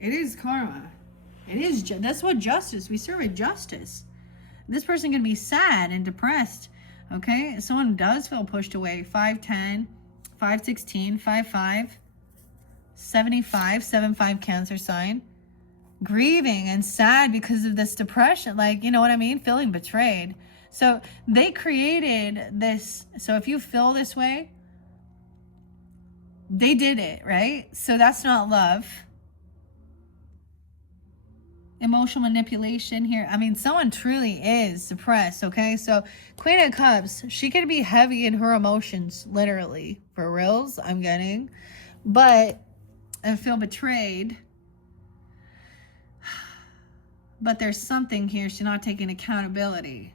It is karma. It is. That's what justice. We serve a justice. This person can be sad and depressed. Okay? Someone does feel pushed away. 5'10", 5'16", 5'5", 75, 7'5" Cancer sign. Grieving and sad because of this depression. Like, you know what I mean? Feeling betrayed. So they created this. So if you feel this way, they did it, right? So that's not love. Emotional manipulation here. I mean, someone truly is suppressed, okay? So Queen of Cups, she could be heavy in her emotions, literally. For reals, I'm getting. But I feel betrayed. But there's something here. She's not taking accountability.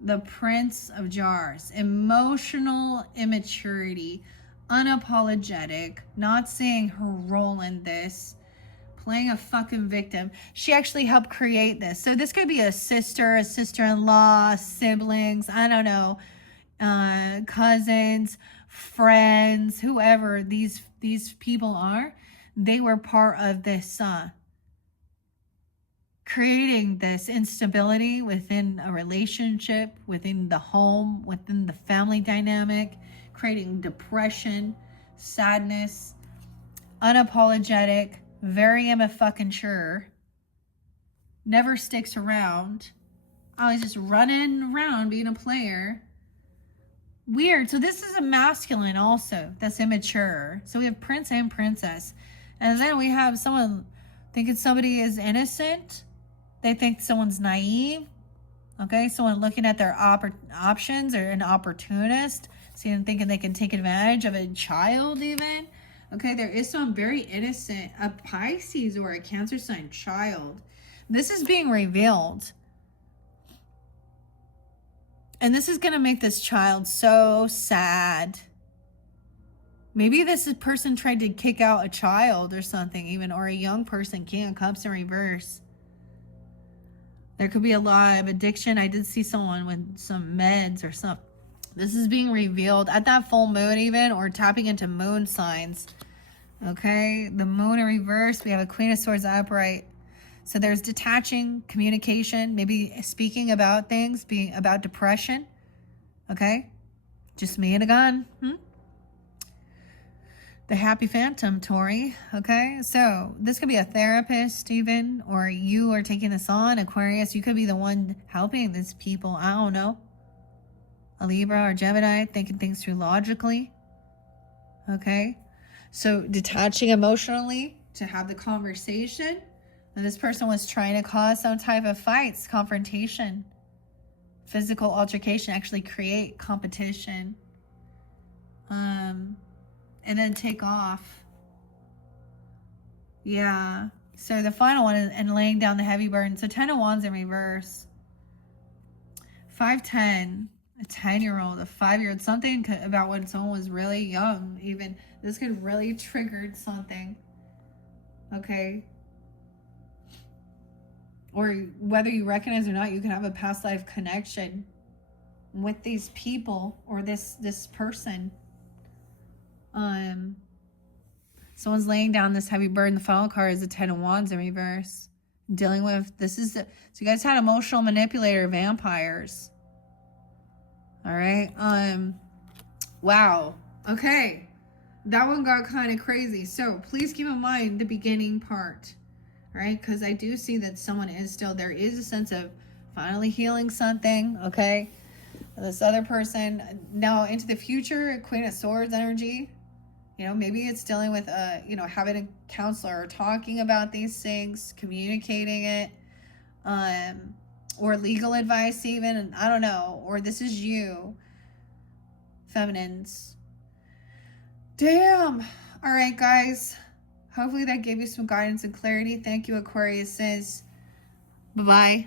The Prince of Jars. Emotional immaturity. Unapologetic. Not seeing her role in this. Playing a fucking victim. She actually helped create this. So this could be a sister, a sister-in-law, siblings, I don't know, cousins, friends, whoever these people are. They were part of this creating this instability within a relationship, within the home, within the family dynamic, creating depression, sadness, unapologetic, very immature, never sticks around, always just running around being a player. Weird. So this is a masculine also that's immature. So we have prince and princess. And then we have someone thinking somebody is innocent. They think someone's naive. Okay, someone looking at their options, or an opportunist, seeing thinking they can take advantage of a child even. Okay, there is someone very innocent, a Pisces or a Cancer sign child. This is being revealed. And this is going to make this child so sad. Maybe this person tried to kick out a child or something even, or a young person. King of Cups in reverse. There could be a lot of addiction. I did see someone with some meds or something. This is being revealed at that full moon even, or tapping into moon signs. Okay, the moon in reverse. We have a Queen of Swords upright. So there's detaching, communication, maybe speaking about things, being about depression. Okay, just me and a gun. The Happy Phantom, Tori. Okay, so this could be a therapist even, or you are taking this on, Aquarius. You could be the one helping these people. I don't know. A Libra or Gemini, thinking things through logically. Okay, so detaching emotionally to have the conversation. And this person was trying to cause some type of fights, confrontation, physical altercation, actually create competition. And then take off. Yeah. So the final one is, and laying down the heavy burden. So 10 of Wands in reverse. 5'10", a 10-year-old, a 5-year-old. Something about when someone was really young, even. This could really triggered something. Okay. Or whether you recognize or not, you can have a past life connection with these people or this person. Someone's laying down this heavy burden. The final card is the 10 of Wands in reverse. Dealing with, so you guys had emotional manipulator vampires. All right. Wow. Okay. That one got kind of crazy. So please keep in mind the beginning part. All right. Because I do see that someone is still, there is a sense of finally healing something. Okay. This other person now into the future, Queen of Swords energy. You know, maybe it's dealing with, having a counselor or talking about these things, communicating it, or legal advice even, and I don't know, or this is you, feminines. Damn. All right, guys. Hopefully that gave you some guidance and clarity. Thank you, Aquarius. Bye-bye.